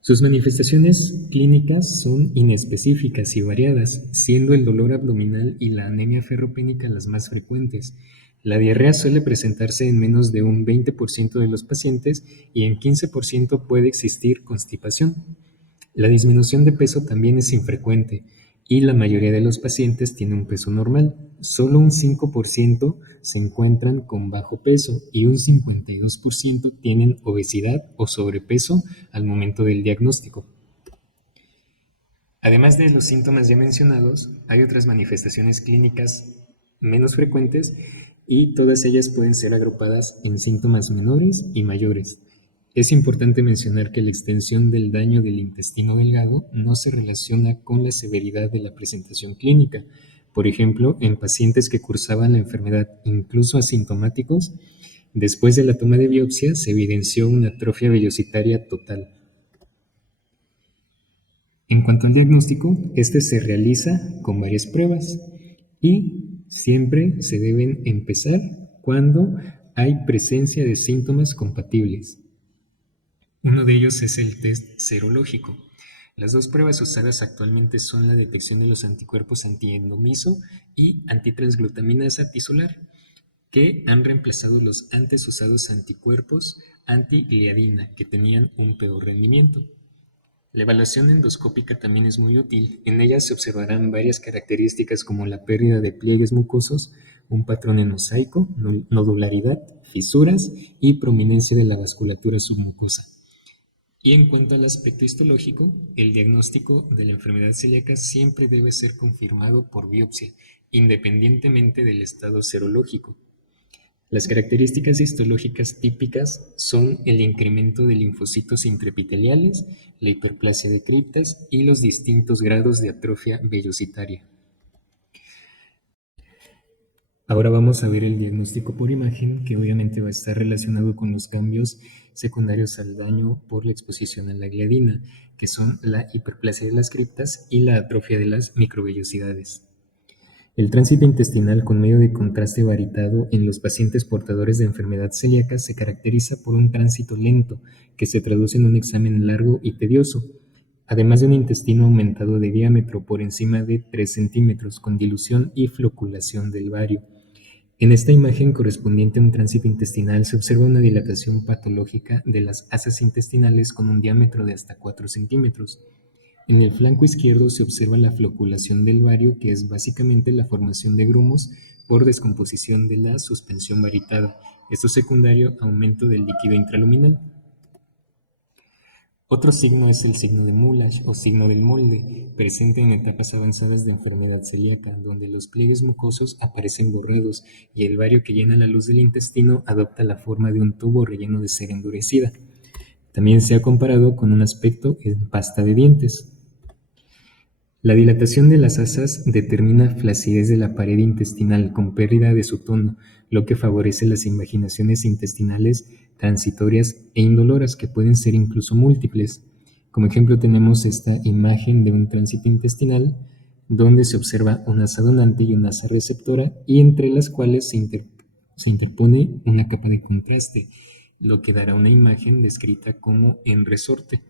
Sus manifestaciones clínicas son inespecíficas y variadas, siendo el dolor abdominal y la anemia ferropénica las más frecuentes. La diarrea suele presentarse en menos de un 20% de los pacientes y en 15% puede existir constipación. La disminución de peso también es infrecuente y la mayoría de los pacientes tiene un peso normal. Solo un 5% se encuentran con bajo peso y un 52% tienen obesidad o sobrepeso al momento del diagnóstico. Además de los síntomas ya mencionados, hay otras manifestaciones clínicas menos frecuentes y todas ellas pueden ser agrupadas en síntomas menores y mayores. Es importante mencionar que la extensión del daño del intestino delgado no se relaciona con la severidad de la presentación clínica. Por ejemplo, en pacientes que cursaban la enfermedad incluso asintomáticos, después de la toma de biopsia se evidenció una atrofia vellositaria total. En cuanto al diagnóstico, este se realiza con varias pruebas y siempre se deben empezar cuando hay presencia de síntomas compatibles. Uno de ellos es el test serológico. Las dos pruebas usadas actualmente son la detección de los anticuerpos antiendomiso y antitransglutaminasa tisular, que han reemplazado los antes usados anticuerpos antigliadina, que tenían un peor rendimiento. La evaluación endoscópica también es muy útil. En ella se observarán varias características como la pérdida de pliegues mucosos, un patrón en mosaico, nodularidad, fisuras y prominencia de la vasculatura submucosa. Y en cuanto al aspecto histológico, el diagnóstico de la enfermedad celíaca siempre debe ser confirmado por biopsia, independientemente del estado serológico. Las características histológicas típicas son el incremento de linfocitos intraepiteliales, la hiperplasia de criptas y los distintos grados de atrofia vellositaria. Ahora vamos a ver el diagnóstico por imagen, que obviamente va a estar relacionado con los cambios secundarios al daño por la exposición a la gliadina, que son la hiperplasia de las criptas y la atrofia de las microvellosidades. El tránsito intestinal con medio de contraste varitado en los pacientes portadores de enfermedad celíaca se caracteriza por un tránsito lento que se traduce en un examen largo y tedioso, además de un intestino aumentado de diámetro por encima de 3 centímetros con dilución y floculación del vario. En esta imagen correspondiente a un tránsito intestinal se observa una dilatación patológica de las asas intestinales con un diámetro de hasta 4 centímetros. En el flanco izquierdo se observa la floculación del vario, que es básicamente la formación de grumos por descomposición de la suspensión varitada. Esto secundario a aumento del líquido intraluminal. Otro signo es el signo de Moulage o signo del molde, presente en etapas avanzadas de enfermedad celíaca, donde los pliegues mucosos aparecen borrados y el vario que llena la luz del intestino adopta la forma de un tubo relleno de cera endurecida. También se ha comparado con un aspecto en pasta de dientes. La dilatación de las asas determina flacidez de la pared intestinal con pérdida de su tono, lo que favorece las invaginaciones intestinales transitorias e indoloras que pueden ser incluso múltiples. Como ejemplo tenemos esta imagen de un tránsito intestinal donde se observa una asa donante y una asa receptora y entre las cuales se interpone una capa de contraste, lo que dará una imagen descrita como en resorte.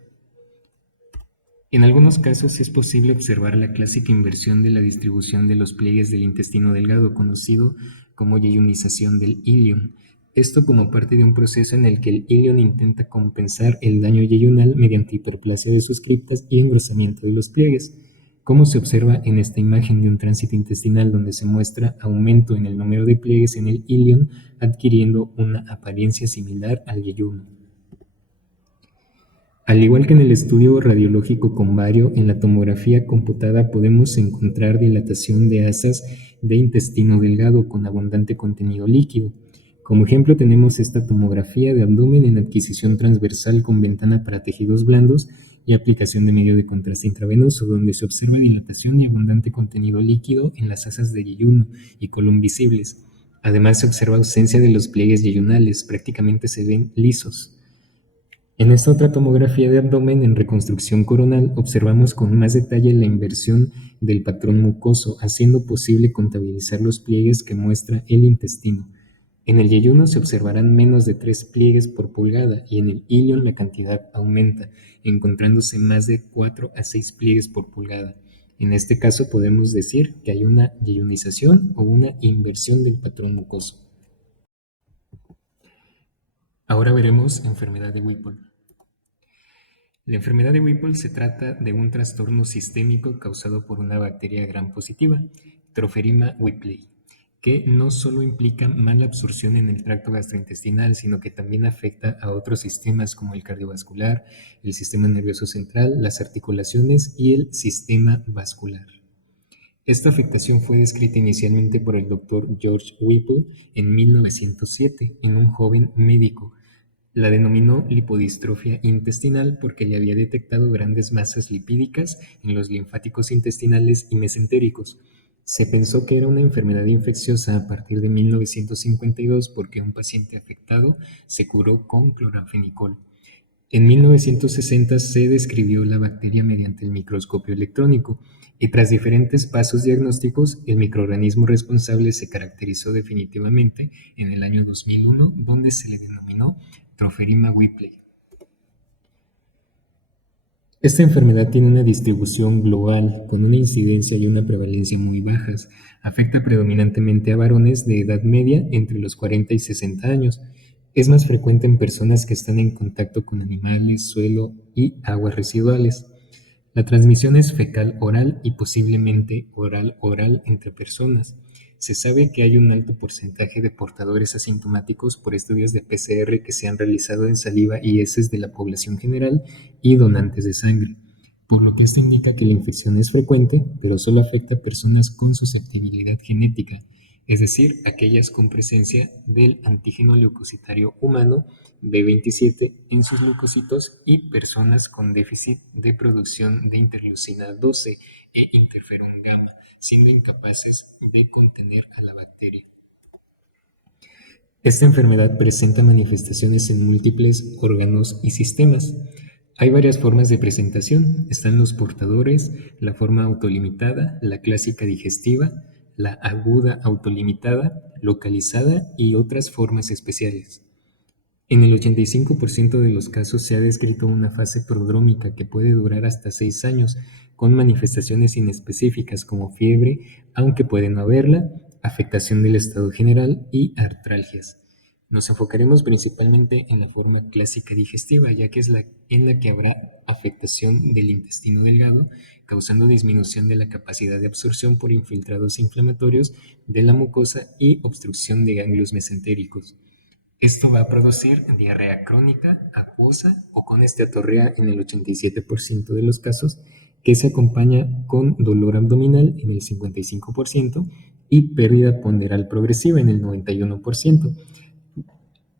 En algunos casos es posible observar la clásica inversión de la distribución de los pliegues del intestino delgado, conocido como yeyunización del ilion. Esto como parte de un proceso en el que el ilion intenta compensar el daño yeyunal mediante hiperplasia de sus criptas y engrosamiento de los pliegues, como se observa en esta imagen de un tránsito intestinal donde se muestra aumento en el número de pliegues en el ilion, adquiriendo una apariencia similar al yeyuno. Al igual que en el estudio radiológico con vario, en la tomografía computada podemos encontrar dilatación de asas de intestino delgado con abundante contenido líquido. Como ejemplo tenemos esta tomografía de abdomen en adquisición transversal con ventana para tejidos blandos y aplicación de medio de contraste intravenoso, donde se observa dilatación y abundante contenido líquido en las asas de yeyuno y colon visibles. Además se observa ausencia de los pliegues yeyunales, prácticamente se ven lisos. En esta otra tomografía de abdomen en reconstrucción coronal observamos con más detalle la inversión del patrón mucoso, haciendo posible contabilizar los pliegues que muestra el intestino. En el yeyuno se observarán menos de 3 pliegues por pulgada y en el ilion la cantidad aumenta, encontrándose más de 4 a 6 pliegues por pulgada. En este caso podemos decir que hay una yeyunización o una inversión del patrón mucoso. Ahora veremos enfermedad de Whipple. La enfermedad de Whipple se trata de un trastorno sistémico causado por una bacteria gram positiva, Tropheriма whipplei, que no solo implica mala absorción en el tracto gastrointestinal, sino que también afecta a otros sistemas como el cardiovascular, el sistema nervioso central, las articulaciones y el sistema vascular. Esta afectación fue descrita inicialmente por el Dr. George Whipple en 1907 en un joven médico. La denominó lipodistrofia intestinal porque le había detectado grandes masas lipídicas en los linfáticos intestinales y mesentéricos. Se pensó que era una enfermedad infecciosa a partir de 1952 porque un paciente afectado se curó con cloranfenicol. En 1960 se describió la bacteria mediante el microscopio electrónico y tras diferentes pasos diagnósticos, el microorganismo responsable se caracterizó definitivamente en el año 2001, donde se le denominó Tropheriма whipplei. Esta enfermedad tiene una distribución global con una incidencia y una prevalencia muy bajas. Afecta predominantemente a varones de edad media entre los 40 y 60 años. Es más frecuente en personas que están en contacto con animales, suelo y aguas residuales. La transmisión es fecal-oral y posiblemente oral-oral entre personas. Se sabe que hay un alto porcentaje de portadores asintomáticos por estudios de PCR que se han realizado en saliva y heces de la población general y donantes de sangre, por lo que esto indica que la infección es frecuente, pero solo afecta a personas con susceptibilidad genética, es decir, aquellas con presencia del antígeno leucocitario humano B27 en sus leucocitos y personas con déficit de producción de interleucina 12 e interferón gamma, siendo incapaces de contener a la bacteria. Esta enfermedad presenta manifestaciones en múltiples órganos y sistemas. Hay varias formas de presentación. Están los portadores, la forma autolimitada, la clásica digestiva, la aguda autolimitada, localizada y otras formas especiales. En el 85% de los casos se ha descrito una fase prodrómica que puede durar hasta 6 años, con manifestaciones inespecíficas como fiebre, aunque puede no haberla, afectación del estado general y artralgias. Nos enfocaremos principalmente en la forma clásica digestiva, ya que es en la que habrá afectación del intestino delgado, causando disminución de la capacidad de absorción por infiltrados inflamatorios de la mucosa y obstrucción de ganglios mesentéricos. Esto va a producir diarrea crónica, acuosa o con esteatorrea en el 87% de los casos, que se acompaña con dolor abdominal en el 55% y pérdida ponderal progresiva en el 91%,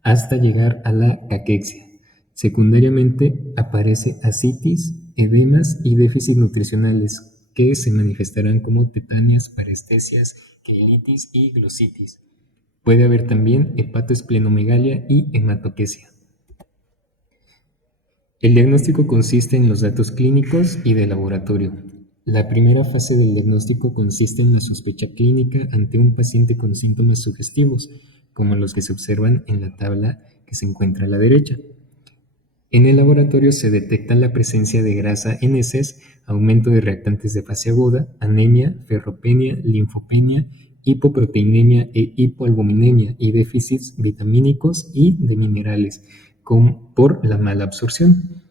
hasta llegar a la caquexia. Secundariamente aparece ascitis, edemas y déficits nutricionales que se manifestarán como tetanias, parestesias, queilitis y glositis. Puede haber también hepatoesplenomegalia y hematoquesia. El diagnóstico consiste en los datos clínicos y de laboratorio. La primera fase del diagnóstico consiste en la sospecha clínica ante un paciente con síntomas sugestivos, como los que se observan en la tabla que se encuentra a la derecha. En el laboratorio se detecta la presencia de grasa en heces, aumento de reactantes de fase aguda, anemia, ferropenia, linfopenia, hipoproteinemia e hipoalbuminemia y déficits vitamínicos y de minerales por la mala absorción,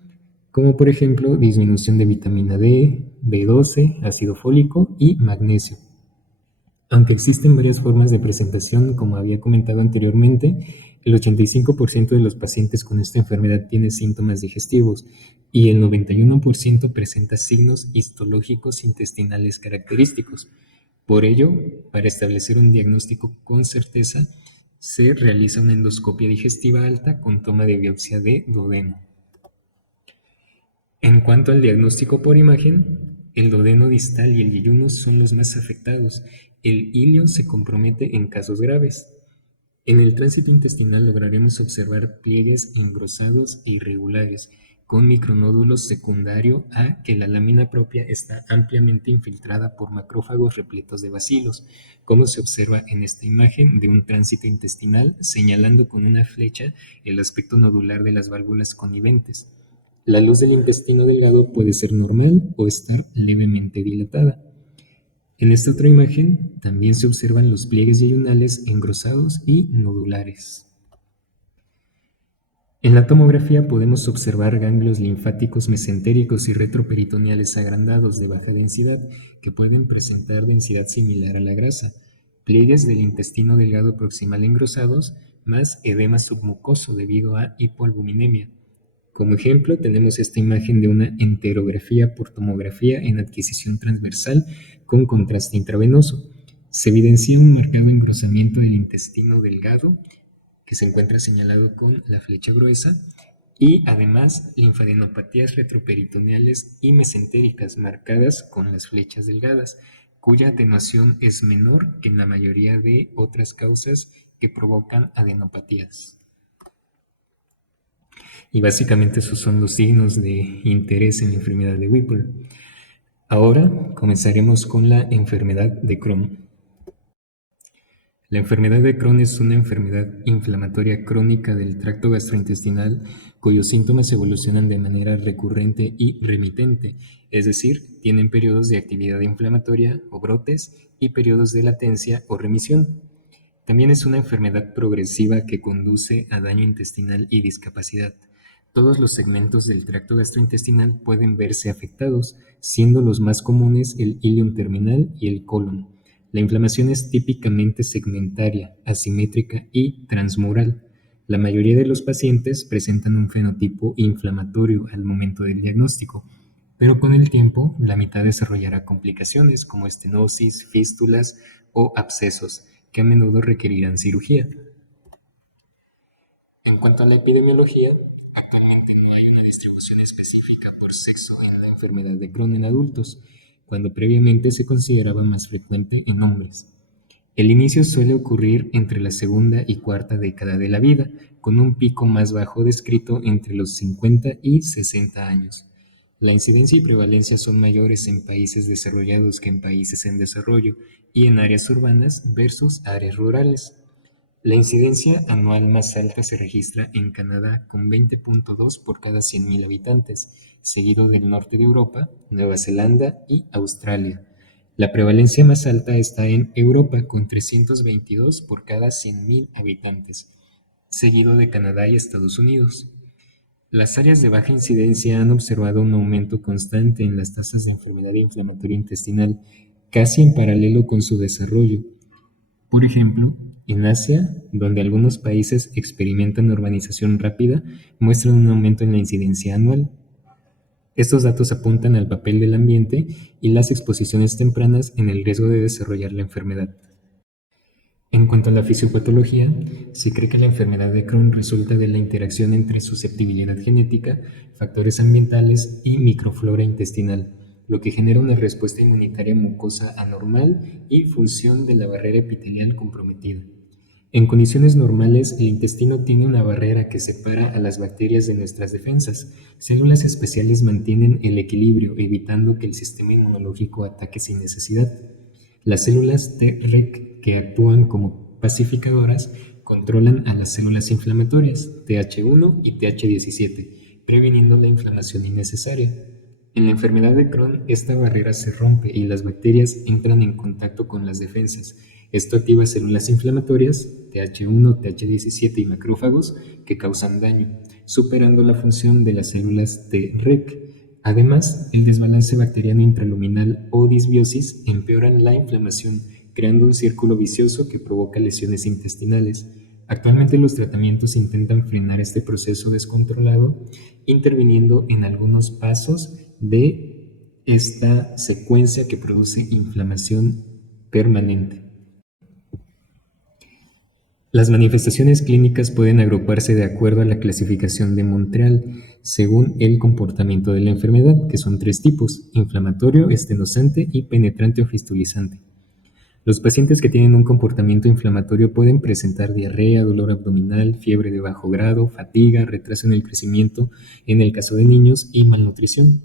como por ejemplo disminución de vitamina D, B12, ácido fólico y magnesio. Aunque existen varias formas de presentación, como había comentado anteriormente, el 85% de los pacientes con esta enfermedad tiene síntomas digestivos y el 91% presenta signos histológicos intestinales característicos. Por ello, para establecer un diagnóstico con certeza, se realiza una endoscopia digestiva alta con toma de biopsia de duodeno. En cuanto al diagnóstico por imagen, el duodeno distal y el yeyuno son los más afectados. El ilio se compromete en casos graves. En el tránsito intestinal lograremos observar pliegues engrosados e irregulares, con micronódulos secundario a que la lámina propia está ampliamente infiltrada por macrófagos repletos de bacilos, como se observa en esta imagen de un tránsito intestinal, señalando con una flecha el aspecto nodular de las válvulas conniventes. La luz del intestino delgado puede ser normal o estar levemente dilatada. En esta otra imagen también se observan los pliegues yeyunales engrosados y nodulares. En la tomografía podemos observar ganglios linfáticos mesentéricos y retroperitoneales agrandados de baja densidad que pueden presentar densidad similar a la grasa, pliegues del intestino delgado proximal engrosados, más edema submucoso debido a hipoalbuminemia. Como ejemplo, tenemos esta imagen de una enterografía por tomografía en adquisición transversal con contraste intravenoso. Se evidencia un marcado engrosamiento del intestino delgado, que se encuentra señalado con la flecha gruesa, y además linfadenopatías retroperitoneales y mesentéricas marcadas con las flechas delgadas, cuya atenuación es menor que en la mayoría de otras causas que provocan adenopatías. Y básicamente esos son los signos de interés en la enfermedad de Whipple. Ahora comenzaremos con la enfermedad de Crohn. La enfermedad de Crohn es una enfermedad inflamatoria crónica del tracto gastrointestinal cuyos síntomas evolucionan de manera recurrente y remitente, es decir, tienen periodos de actividad inflamatoria o brotes y periodos de latencia o remisión. También es una enfermedad progresiva que conduce a daño intestinal y discapacidad. Todos los segmentos del tracto gastrointestinal pueden verse afectados, siendo los más comunes el ilion terminal y el colon. La inflamación es típicamente segmentaria, asimétrica y transmural. La mayoría de los pacientes presentan un fenotipo inflamatorio al momento del diagnóstico, pero con el tiempo la mitad desarrollará complicaciones como estenosis, fístulas o abscesos, que a menudo requerirán cirugía. En cuanto a la epidemiología, actualmente no hay una distribución específica por sexo en la enfermedad de Crohn en adultos, cuando previamente se consideraba más frecuente en hombres. El inicio suele ocurrir entre la segunda y cuarta década de la vida, con un pico más bajo descrito entre los 50 y 60 años. La incidencia y prevalencia son mayores en países desarrollados que en países en desarrollo y en áreas urbanas versus áreas rurales. La incidencia anual más alta se registra en Canadá con 20.2 por cada 100.000 habitantes, seguido del norte de Europa, Nueva Zelanda y Australia. La prevalencia más alta está en Europa con 322 por cada 100.000 habitantes, seguido de Canadá y Estados Unidos. Las áreas de baja incidencia han observado un aumento constante en las tasas de enfermedad inflamatoria intestinal, casi en paralelo con su desarrollo. Por ejemplo, en Asia, donde algunos países experimentan urbanización rápida, muestran un aumento en la incidencia anual. Estos datos apuntan al papel del ambiente y las exposiciones tempranas en el riesgo de desarrollar la enfermedad. En cuanto a la fisiopatología, se cree que la enfermedad de Crohn resulta de la interacción entre susceptibilidad genética, factores ambientales y microflora intestinal, lo que genera una respuesta inmunitaria mucosa anormal y función de la barrera epitelial comprometida. En condiciones normales, el intestino tiene una barrera que separa a las bacterias de nuestras defensas. Células especiales mantienen el equilibrio, evitando que el sistema inmunológico ataque sin necesidad. Las células Treg, que actúan como pacificadoras, controlan a las células inflamatorias Th1 y Th17, previniendo la inflamación innecesaria. En la enfermedad de Crohn, esta barrera se rompe y las bacterias entran en contacto con las defensas. Esto activa células inflamatorias, Th1, Th17 y macrófagos, que causan daño, superando la función de las células Treg. Además, el desbalance bacteriano intraluminal o disbiosis empeoran la inflamación, creando un círculo vicioso que provoca lesiones intestinales. Actualmente los tratamientos intentan frenar este proceso descontrolado, interviniendo en algunos pasos de esta secuencia que produce inflamación permanente. Las manifestaciones clínicas pueden agruparse de acuerdo a la clasificación de Montreal, según el comportamiento de la enfermedad, que son 3 tipos: inflamatorio, estenosante y penetrante o fistulizante. Los pacientes que tienen un comportamiento inflamatorio pueden presentar diarrea, dolor abdominal, fiebre de bajo grado, fatiga, retraso en el crecimiento en el caso de niños y malnutrición.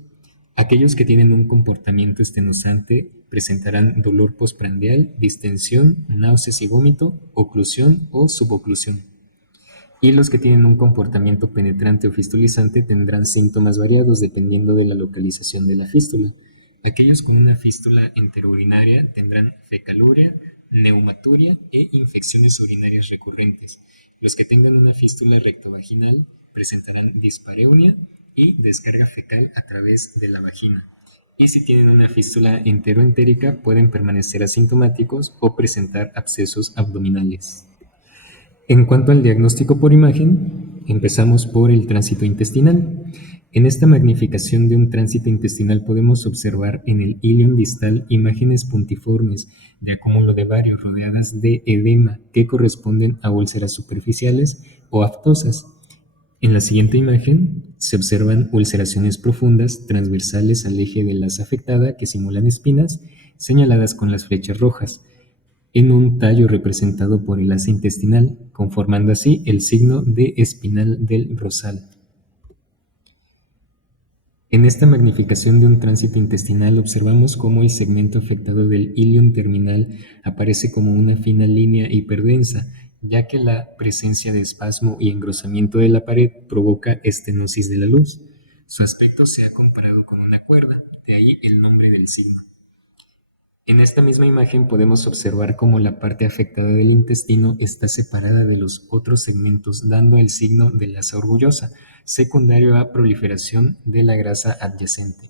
Aquellos que tienen un comportamiento estenosante presentarán dolor postprandial, distensión, náuseas y vómito, oclusión o suboclusión. Y los que tienen un comportamiento penetrante o fistulizante tendrán síntomas variados dependiendo de la localización de la fístula. Aquellos con una fístula enterourinaria tendrán fecaluria, neumaturia e infecciones urinarias recurrentes. Los que tengan una fístula rectovaginal presentarán dispareunia y descarga fecal a través de la vagina. Y si tienen una fístula enteroentérica pueden permanecer asintomáticos o presentar abscesos abdominales. En cuanto al diagnóstico por imagen, empezamos por el tránsito intestinal. En esta magnificación de un tránsito intestinal podemos observar en el ilion distal imágenes puntiformes de acúmulo de varios rodeadas de edema que corresponden a úlceras superficiales o aftosas. En la siguiente imagen se observan ulceraciones profundas transversales al eje de la asa afectada que simulan espinas señaladas con las flechas rojas en un tallo representado por el asa intestinal, conformando así el signo de espinal del rosal. En esta magnificación de un tránsito intestinal observamos cómo el segmento afectado del ilion terminal aparece como una fina línea hiperdensa, ya que la presencia de espasmo y engrosamiento de la pared provoca estenosis de la luz. Su aspecto se ha comparado con una cuerda, de ahí el nombre del signo. En esta misma imagen podemos observar cómo la parte afectada del intestino está separada de los otros segmentos, dando el signo de la asa orgullosa, secundario a proliferación de la grasa adyacente.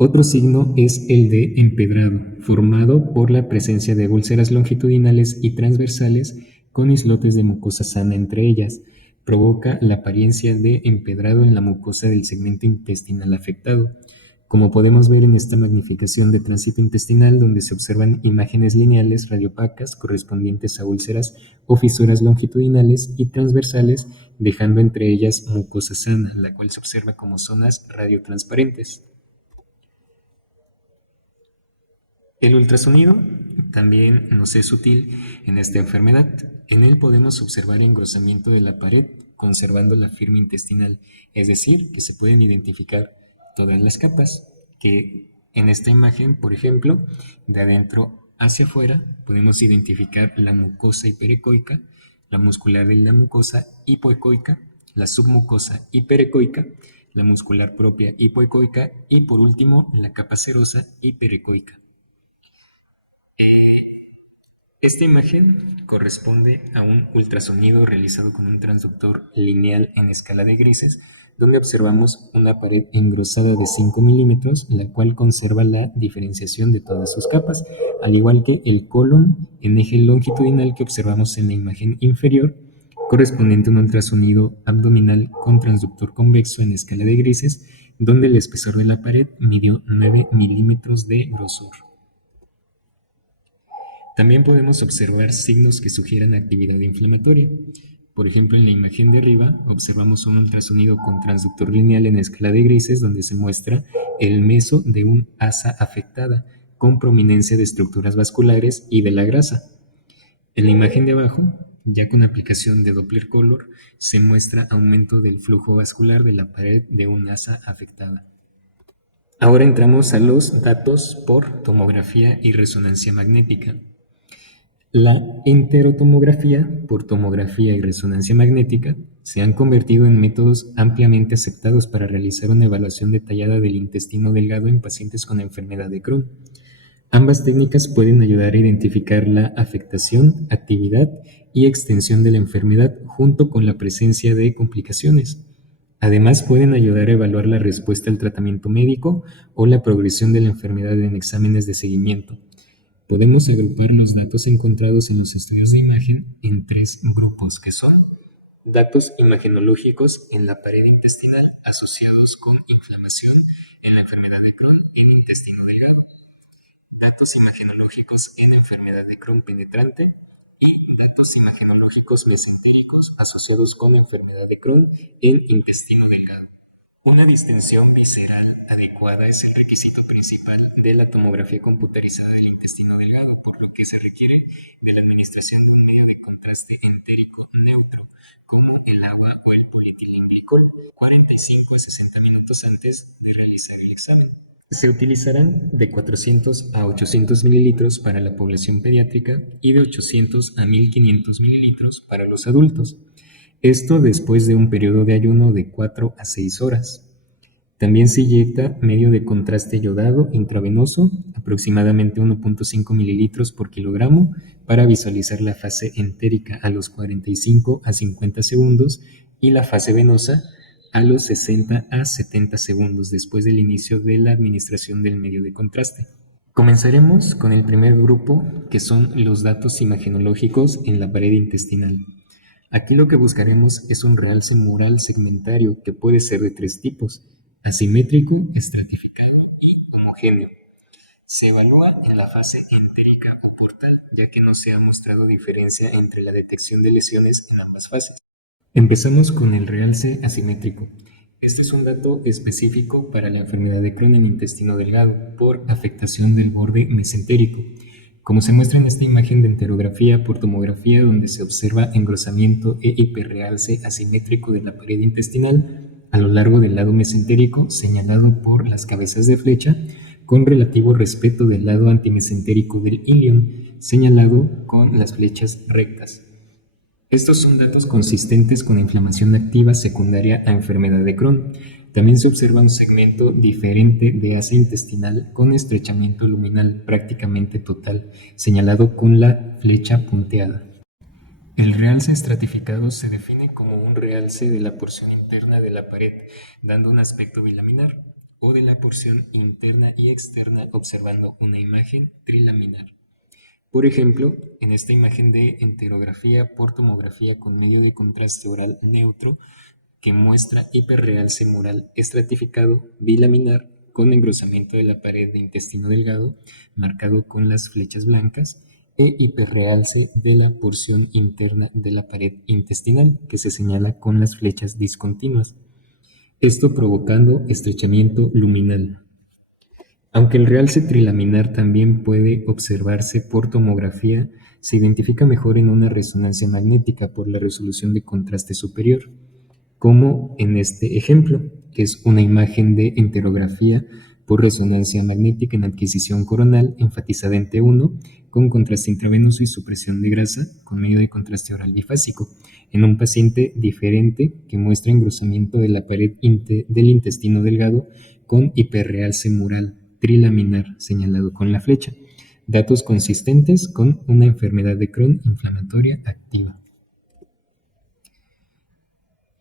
Otro signo es el de empedrado, formado por la presencia de úlceras longitudinales y transversales con islotes de mucosa sana entre ellas. Provoca la apariencia de empedrado en la mucosa del segmento intestinal afectado. Como podemos ver en esta magnificación de tránsito intestinal, donde se observan imágenes lineales radiopacas correspondientes a úlceras o fisuras longitudinales y transversales, dejando entre ellas mucosa sana, la cual se observa como zonas radiotransparentes. El ultrasonido también nos es útil en esta enfermedad. En él podemos observar engrosamiento de la pared conservando la firma intestinal, es decir, que se pueden identificar todas las capas, que en esta imagen, por ejemplo, de adentro hacia afuera, podemos identificar la mucosa hiperecoica, la muscular de la mucosa hipoecoica, la submucosa hiperecoica, la muscular propia hipoecoica y por último la capa serosa hiperecoica. Esta imagen corresponde a un ultrasonido realizado con un transductor lineal en escala de grises, donde observamos una pared engrosada de 5 milímetros, la cual conserva la diferenciación de todas sus capas, al igual que el colon en eje longitudinal que observamos en la imagen inferior, correspondiente a un ultrasonido abdominal con transductor convexo en escala de grises, donde el espesor de la pared midió 9 milímetros de grosor. También podemos observar signos que sugieran actividad inflamatoria. Por ejemplo, en la imagen de arriba observamos un ultrasonido con transductor lineal en escala de grises donde se muestra el meso de un asa afectada con prominencia de estructuras vasculares y de la grasa. En la imagen de abajo, ya con aplicación de Doppler Color, se muestra aumento del flujo vascular de la pared de un asa afectada. Ahora entramos a los datos por tomografía y resonancia magnética. La enterotomografía, por tomografía y resonancia magnética, se han convertido en métodos ampliamente aceptados para realizar una evaluación detallada del intestino delgado en pacientes con enfermedad de Crohn. Ambas técnicas pueden ayudar a identificar la afectación, actividad y extensión de la enfermedad junto con la presencia de complicaciones. Además, pueden ayudar a evaluar la respuesta al tratamiento médico o la progresión de la enfermedad en exámenes de seguimiento. Podemos agrupar los datos encontrados en los estudios de imagen en tres grupos, que son datos imagenológicos en la pared intestinal asociados con inflamación en la enfermedad de Crohn en intestino delgado, datos imagenológicos en enfermedad de Crohn penetrante y datos imagenológicos mesentéricos asociados con enfermedad de Crohn en intestino delgado. Una distensión visceral adecuada es el requisito principal de la tomografía computarizada del intestino delgado, por lo que se requiere de la administración de un medio de contraste entérico neutro, como el agua o el polietilenglicol, 45 a 60 minutos antes de realizar el examen. Se utilizarán de 400 a 800 mililitros para la población pediátrica y de 800 a 1500 mililitros para los adultos. Esto después de un periodo de ayuno de 4 a 6 horas. También se inyecta medio de contraste yodado intravenoso, aproximadamente 1.5 mililitros por kilogramo, para visualizar la fase entérica a los 45 a 50 segundos y la fase venosa a los 60 a 70 segundos después del inicio de la administración del medio de contraste. Comenzaremos con el primer grupo, que son los datos imagenológicos en la pared intestinal. Aquí lo que buscaremos es un realce mural segmentario que puede ser de tres tipos: asimétrico, estratificado y homogéneo. Se evalúa en la fase entérica o portal, ya que no se ha mostrado diferencia entre la detección de lesiones en ambas fases. Empezamos con el realce asimétrico. Este es un dato específico para la enfermedad de Crohn en intestino delgado por afectación del borde mesentérico, como se muestra en esta imagen de enterografía por tomografía, donde se observa engrosamiento e hiperrealce asimétrico de la pared intestinal a lo largo del lado mesentérico, señalado por las cabezas de flecha, con relativo respeto del lado antimesentérico del ilion, señalado con las flechas rectas. Estos son datos consistentes con inflamación activa secundaria a enfermedad de Crohn. También se observa un segmento diferente de asa intestinal con estrechamiento luminal prácticamente total, señalado con la flecha punteada. El realce estratificado se define como un realce de la porción interna de la pared, dando un aspecto bilaminar, o de la porción interna y externa observando una imagen trilaminar. Por ejemplo, en esta imagen de enterografía por tomografía con medio de contraste oral neutro, que muestra hiperrealce mural estratificado bilaminar con engrosamiento de la pared de intestino delgado, marcado con las flechas blancas, e hiperrealce de la porción interna de la pared intestinal, que se señala con las flechas discontinuas, esto provocando estrechamiento luminal. Aunque el realce trilaminar también puede observarse por tomografía, se identifica mejor en una resonancia magnética por la resolución de contraste superior. como en este ejemplo, que es una imagen de enterografía por resonancia magnética en adquisición coronal enfatizada en T1 con contraste intravenoso y supresión de grasa con medio de contraste oral bifásico en un paciente diferente que muestra engrosamiento de la pared del intestino delgado con hiperrealce mural trilaminar señalado con la flecha. Datos consistentes con una enfermedad de Crohn inflamatoria activa.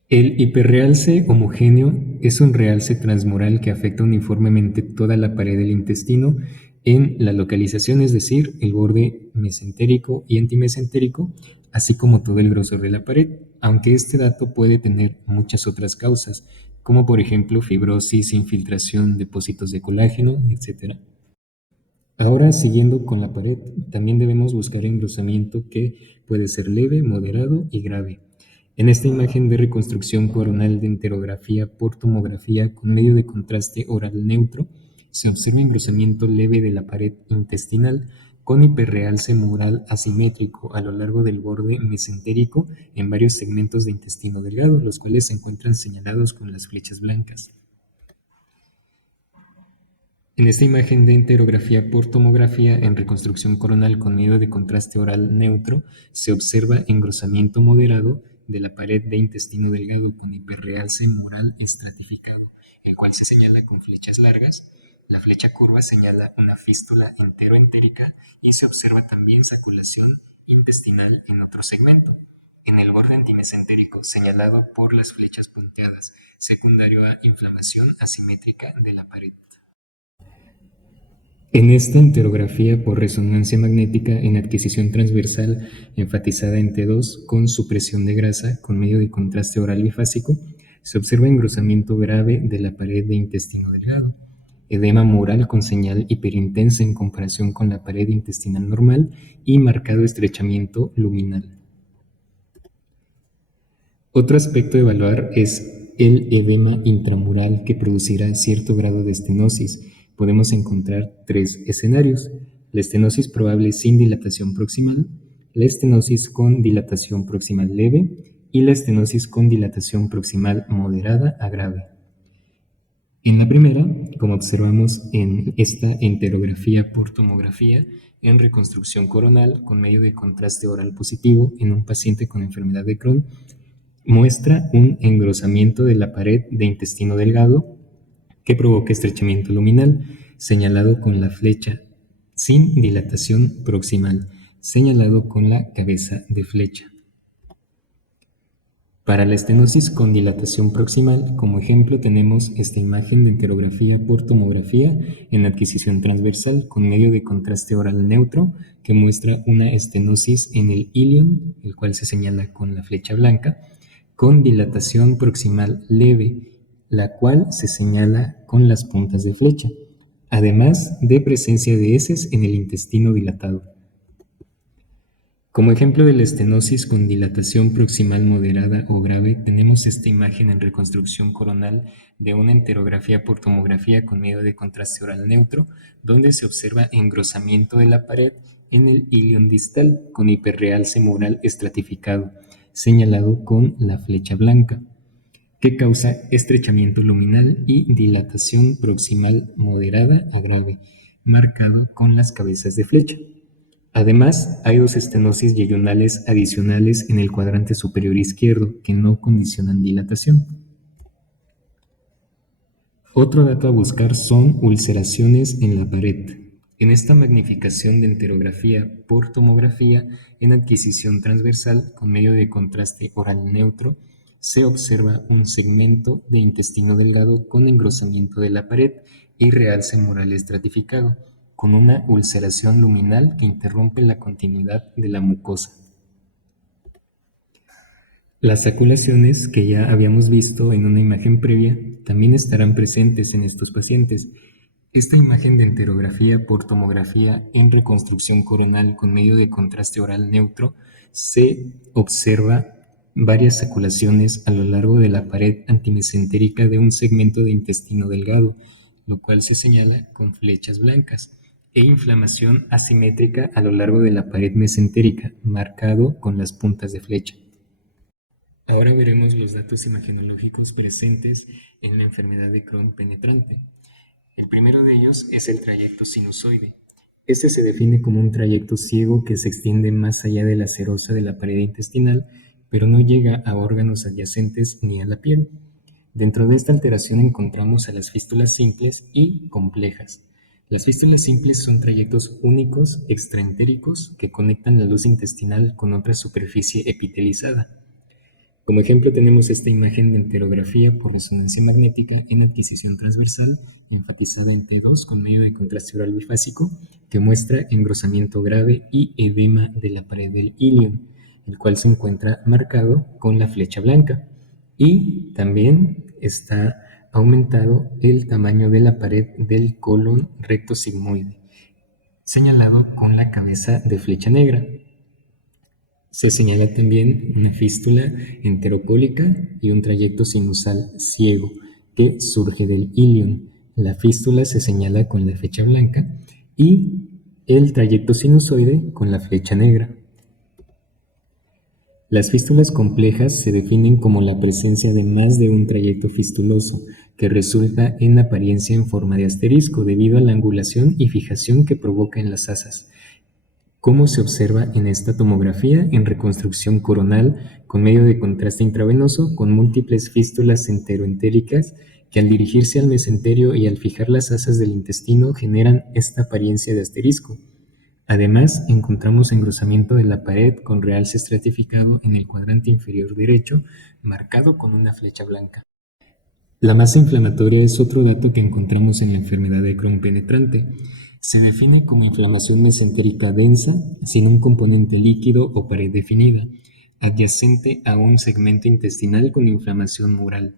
El hiperrealce homogéneo es un realce transmural que afecta uniformemente toda la pared del intestino en la localización, es decir, el borde mesentérico y antimesentérico, así como todo el grosor de la pared, aunque este dato puede tener muchas otras causas, como por ejemplo fibrosis, infiltración, depósitos de colágeno, etc. Ahora, siguiendo con la pared, también debemos buscar engrosamiento que puede ser leve, moderado y grave. En esta imagen de reconstrucción coronal de enterografía por tomografía con medio de contraste oral neutro, se observa engrosamiento leve de la pared intestinal con hiperrealce mural asimétrico a lo largo del borde mesentérico en varios segmentos de intestino delgado, los cuales se encuentran señalados con las flechas blancas. En esta imagen de enterografía por tomografía en reconstrucción coronal con medio de contraste oral neutro, se observa engrosamiento moderado de la pared de intestino delgado con hiperrealce mural estratificado, el cual se señala con flechas largas. La flecha curva señala una fístula enteroentérica y se observa también saculación intestinal en otro segmento. En el borde antimesentérico, señalado por las flechas punteadas, secundario a inflamación asimétrica de la pared. En esta enterografía por resonancia magnética en adquisición transversal enfatizada en T2 con supresión de grasa con medio de contraste oral bifásico, se observa engrosamiento grave de la pared de intestino delgado, edema mural con señal hiperintensa en comparación con la pared intestinal normal y marcado estrechamiento luminal. Otro aspecto a evaluar es el edema intramural que producirá cierto grado de estenosis. Podemos encontrar tres escenarios: la estenosis probable sin dilatación proximal, la estenosis con dilatación proximal leve y la estenosis con dilatación proximal moderada a grave. En la primera, como observamos en esta enterografía por tomografía en reconstrucción coronal con medio de contraste oral positivo en un paciente con enfermedad de Crohn, muestra un engrosamiento de la pared de intestino delgado que provoca estrechamiento luminal, señalado con la flecha, sin dilatación proximal, señalado con la cabeza de flecha. Para la estenosis con dilatación proximal, como ejemplo tenemos esta imagen de enterografía por tomografía en adquisición transversal con medio de contraste oral neutro que muestra una estenosis en el ilion, el cual se señala con la flecha blanca, con dilatación proximal leve, la cual se señala con las puntas de flecha, además de presencia de heces en el intestino dilatado. Como ejemplo de la estenosis con dilatación proximal moderada o grave, tenemos esta imagen en reconstrucción coronal de una enterografía por tomografía con medio de contraste oral neutro, donde se observa engrosamiento de la pared en el ilion distal con hiperrealce mural estratificado, señalado con la flecha blanca, que causa estrechamiento luminal y dilatación proximal moderada a grave, marcado con las cabezas de flecha. Además, hay dos estenosis yeyunales adicionales en el cuadrante superior izquierdo que no condicionan dilatación. Otro dato a buscar son ulceraciones en la pared. En esta magnificación de enterografía por tomografía en adquisición transversal con medio de contraste oral neutro, se observa un segmento de intestino delgado con engrosamiento de la pared y realce mural estratificado, con una ulceración luminal que interrumpe la continuidad de la mucosa. Las saculaciones que ya habíamos visto en una imagen previa también estarán presentes en estos pacientes. Esta imagen de enterografía por tomografía en reconstrucción coronal con medio de contraste oral neutro se observa varias saculaciones a lo largo de la pared antimesentérica de un segmento de intestino delgado, lo cual se señala con flechas blancas, e inflamación asimétrica a lo largo de la pared mesentérica, marcado con las puntas de flecha. Ahora veremos los datos imagenológicos presentes en la enfermedad de Crohn penetrante. El primero de ellos es el trayecto sinusoide. Este se define como un trayecto ciego que se extiende más allá de la serosa de la pared intestinal, pero no llega a órganos adyacentes ni a la piel. Dentro de esta alteración encontramos a las fístulas simples y complejas. Las fístulas simples son trayectos únicos extraentéricos que conectan la luz intestinal con otra superficie epitelizada. Como ejemplo tenemos esta imagen de enterografía por resonancia magnética en adquisición transversal, enfatizada en T2 con medio de contraste oral bifásico, que muestra engrosamiento grave y edema de la pared del ilion, el cual se encuentra marcado con la flecha blanca. Y también está aumentado el tamaño de la pared del colon recto sigmoide, señalado con la cabeza de flecha negra. Se señala también una fístula enteropólica y un trayecto sinusal ciego que surge del ilion. La fístula se señala con la flecha blanca y el trayecto sinusoide con la flecha negra. Las fístulas complejas se definen como la presencia de más de un trayecto fistuloso que resulta en apariencia en forma de asterisco debido a la angulación y fijación que provoca en las asas. ¿Cómo se observa en esta tomografía en reconstrucción coronal con medio de contraste intravenoso con múltiples fístulas enteroentéricas que al dirigirse al mesenterio y al fijar las asas del intestino generan esta apariencia de asterisco? Además, encontramos engrosamiento de la pared con realce estratificado en el cuadrante inferior derecho, marcado con una flecha blanca. La masa inflamatoria es otro dato que encontramos en la enfermedad de Crohn penetrante. Se define como inflamación mesentérica densa, sin un componente líquido o pared definida, adyacente a un segmento intestinal con inflamación mural.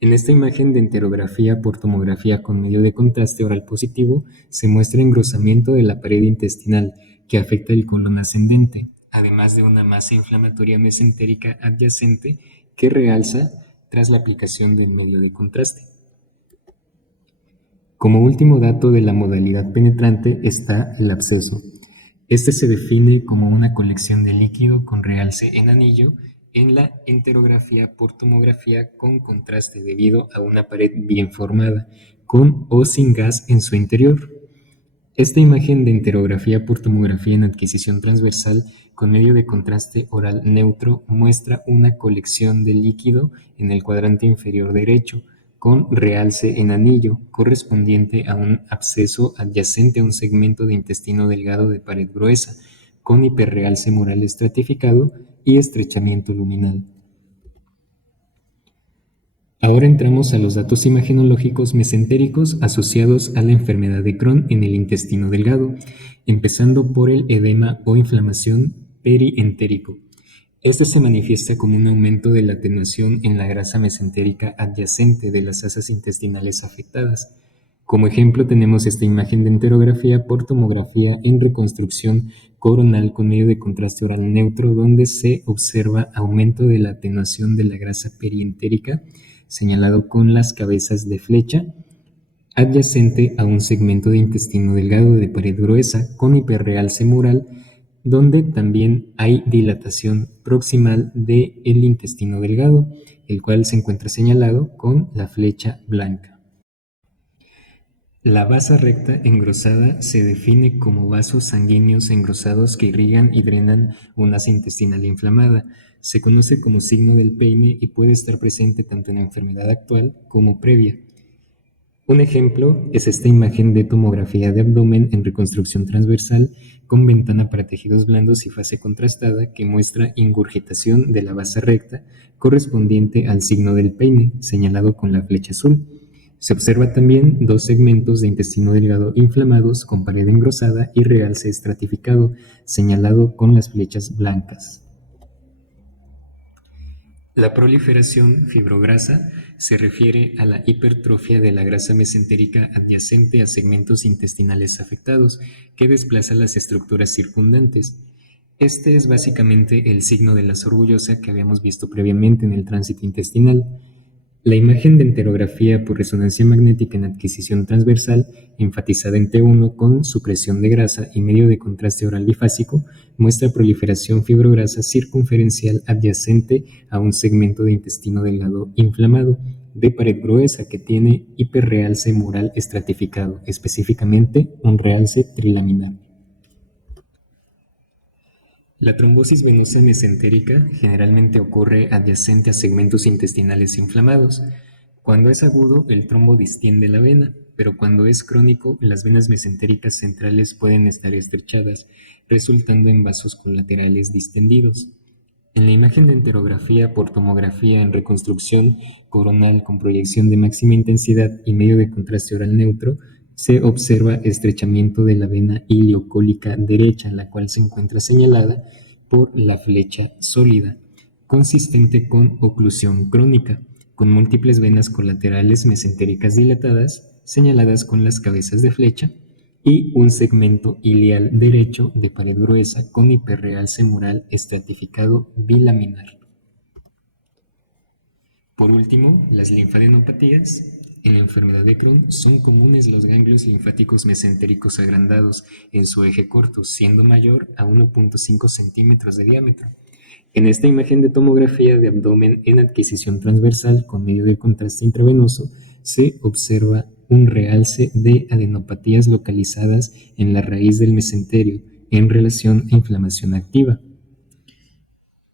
En esta imagen de enterografía por tomografía con medio de contraste oral positivo, se muestra engrosamiento de la pared intestinal que afecta el colon ascendente, además de una masa inflamatoria mesentérica adyacente que realza tras la aplicación del medio de contraste. Como último dato de la modalidad penetrante está el absceso. Este se define como una colección de líquido con realce en anillo en la enterografía por tomografía con contraste debido a una pared bien formada, con o sin gas en su interior. Esta imagen de enterografía por tomografía en adquisición transversal con medio de contraste oral neutro muestra una colección de líquido en el cuadrante inferior derecho, con realce en anillo, correspondiente a un absceso adyacente a un segmento de intestino delgado de pared gruesa, con hiperrealce mural estratificado y estrechamiento luminal. Ahora entramos a los datos imagenológicos mesentéricos asociados a la enfermedad de Crohn en el intestino delgado, empezando por el edema o inflamación perientérico. Este se manifiesta como un aumento de la atenuación en la grasa mesentérica adyacente de las asas intestinales afectadas. Como ejemplo tenemos esta imagen de enterografía por tomografía en reconstrucción coronal con medio de contraste oral neutro donde se observa aumento de la atenuación de la grasa perientérica señalado con las cabezas de flecha adyacente a un segmento de intestino delgado de pared gruesa con hiperrealce mural donde también hay dilatación proximal del intestino delgado, el cual se encuentra señalado con la flecha blanca. La vasa recta engrosada se define como vasos sanguíneos engrosados que irrigan y drenan una asa intestinal inflamada. Se conoce como signo del peine y puede estar presente tanto en la enfermedad actual como previa. Un ejemplo es esta imagen de tomografía de abdomen en reconstrucción transversal con ventana para tejidos blandos y fase contrastada que muestra ingurgitación de la vasa recta correspondiente al signo del peine, señalado con la flecha azul. Se observa también dos segmentos de intestino delgado inflamados con pared engrosada y realce estratificado, señalado con las flechas blancas. La proliferación fibrograsa se refiere a la hipertrofia de la grasa mesentérica adyacente a segmentos intestinales afectados, que desplaza las estructuras circundantes. Este es básicamente el signo de la sorgullosa que habíamos visto previamente en el tránsito intestinal. La imagen de enterografía por resonancia magnética en adquisición transversal, enfatizada en T1 con supresión de grasa y medio de contraste oral bifásico, muestra proliferación fibrograsa circunferencial adyacente a un segmento de intestino delgado inflamado, de pared gruesa que tiene hiperrealce mural estratificado, específicamente un realce trilaminar. La trombosis venosa mesentérica generalmente ocurre adyacente a segmentos intestinales inflamados. Cuando es agudo, el trombo distiende la vena, pero cuando es crónico, las venas mesentéricas centrales pueden estar estrechadas, resultando en vasos colaterales distendidos. En la imagen de enterografía por tomografía en reconstrucción coronal con proyección de máxima intensidad y medio de contraste oral neutro, se observa estrechamiento de la vena iliocólica derecha, la cual se encuentra señalada por la flecha sólida, consistente con oclusión crónica, con múltiples venas colaterales mesentéricas dilatadas, señaladas con las cabezas de flecha, y un segmento ilial derecho de pared gruesa con hiperrealce mural estratificado bilaminar. Por último, las linfadenopatías. En la enfermedad de Crohn son comunes los ganglios linfáticos mesentéricos agrandados en su eje corto, siendo mayor a 1.5 centímetros de diámetro. En esta imagen de tomografía de abdomen en adquisición transversal con medio de contraste intravenoso se observa un realce de adenopatías localizadas en la raíz del mesenterio en relación a inflamación activa.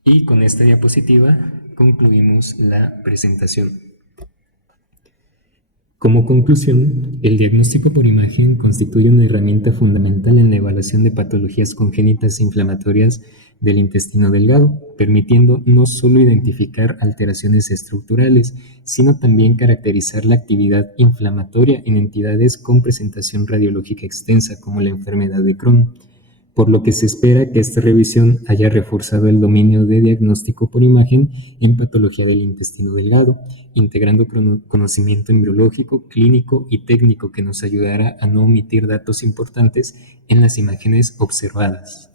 Y con esta diapositiva concluimos la presentación. Como conclusión, el diagnóstico por imagen constituye una herramienta fundamental en la evaluación de patologías congénitas e inflamatorias del intestino delgado, permitiendo no solo identificar alteraciones estructurales, sino también caracterizar la actividad inflamatoria en entidades con presentación radiológica extensa como la enfermedad de Crohn, por lo que se espera que esta revisión haya reforzado el dominio de diagnóstico por imagen en patología del intestino delgado, integrando conocimiento embriológico, clínico y técnico que nos ayudará a no omitir datos importantes en las imágenes observadas.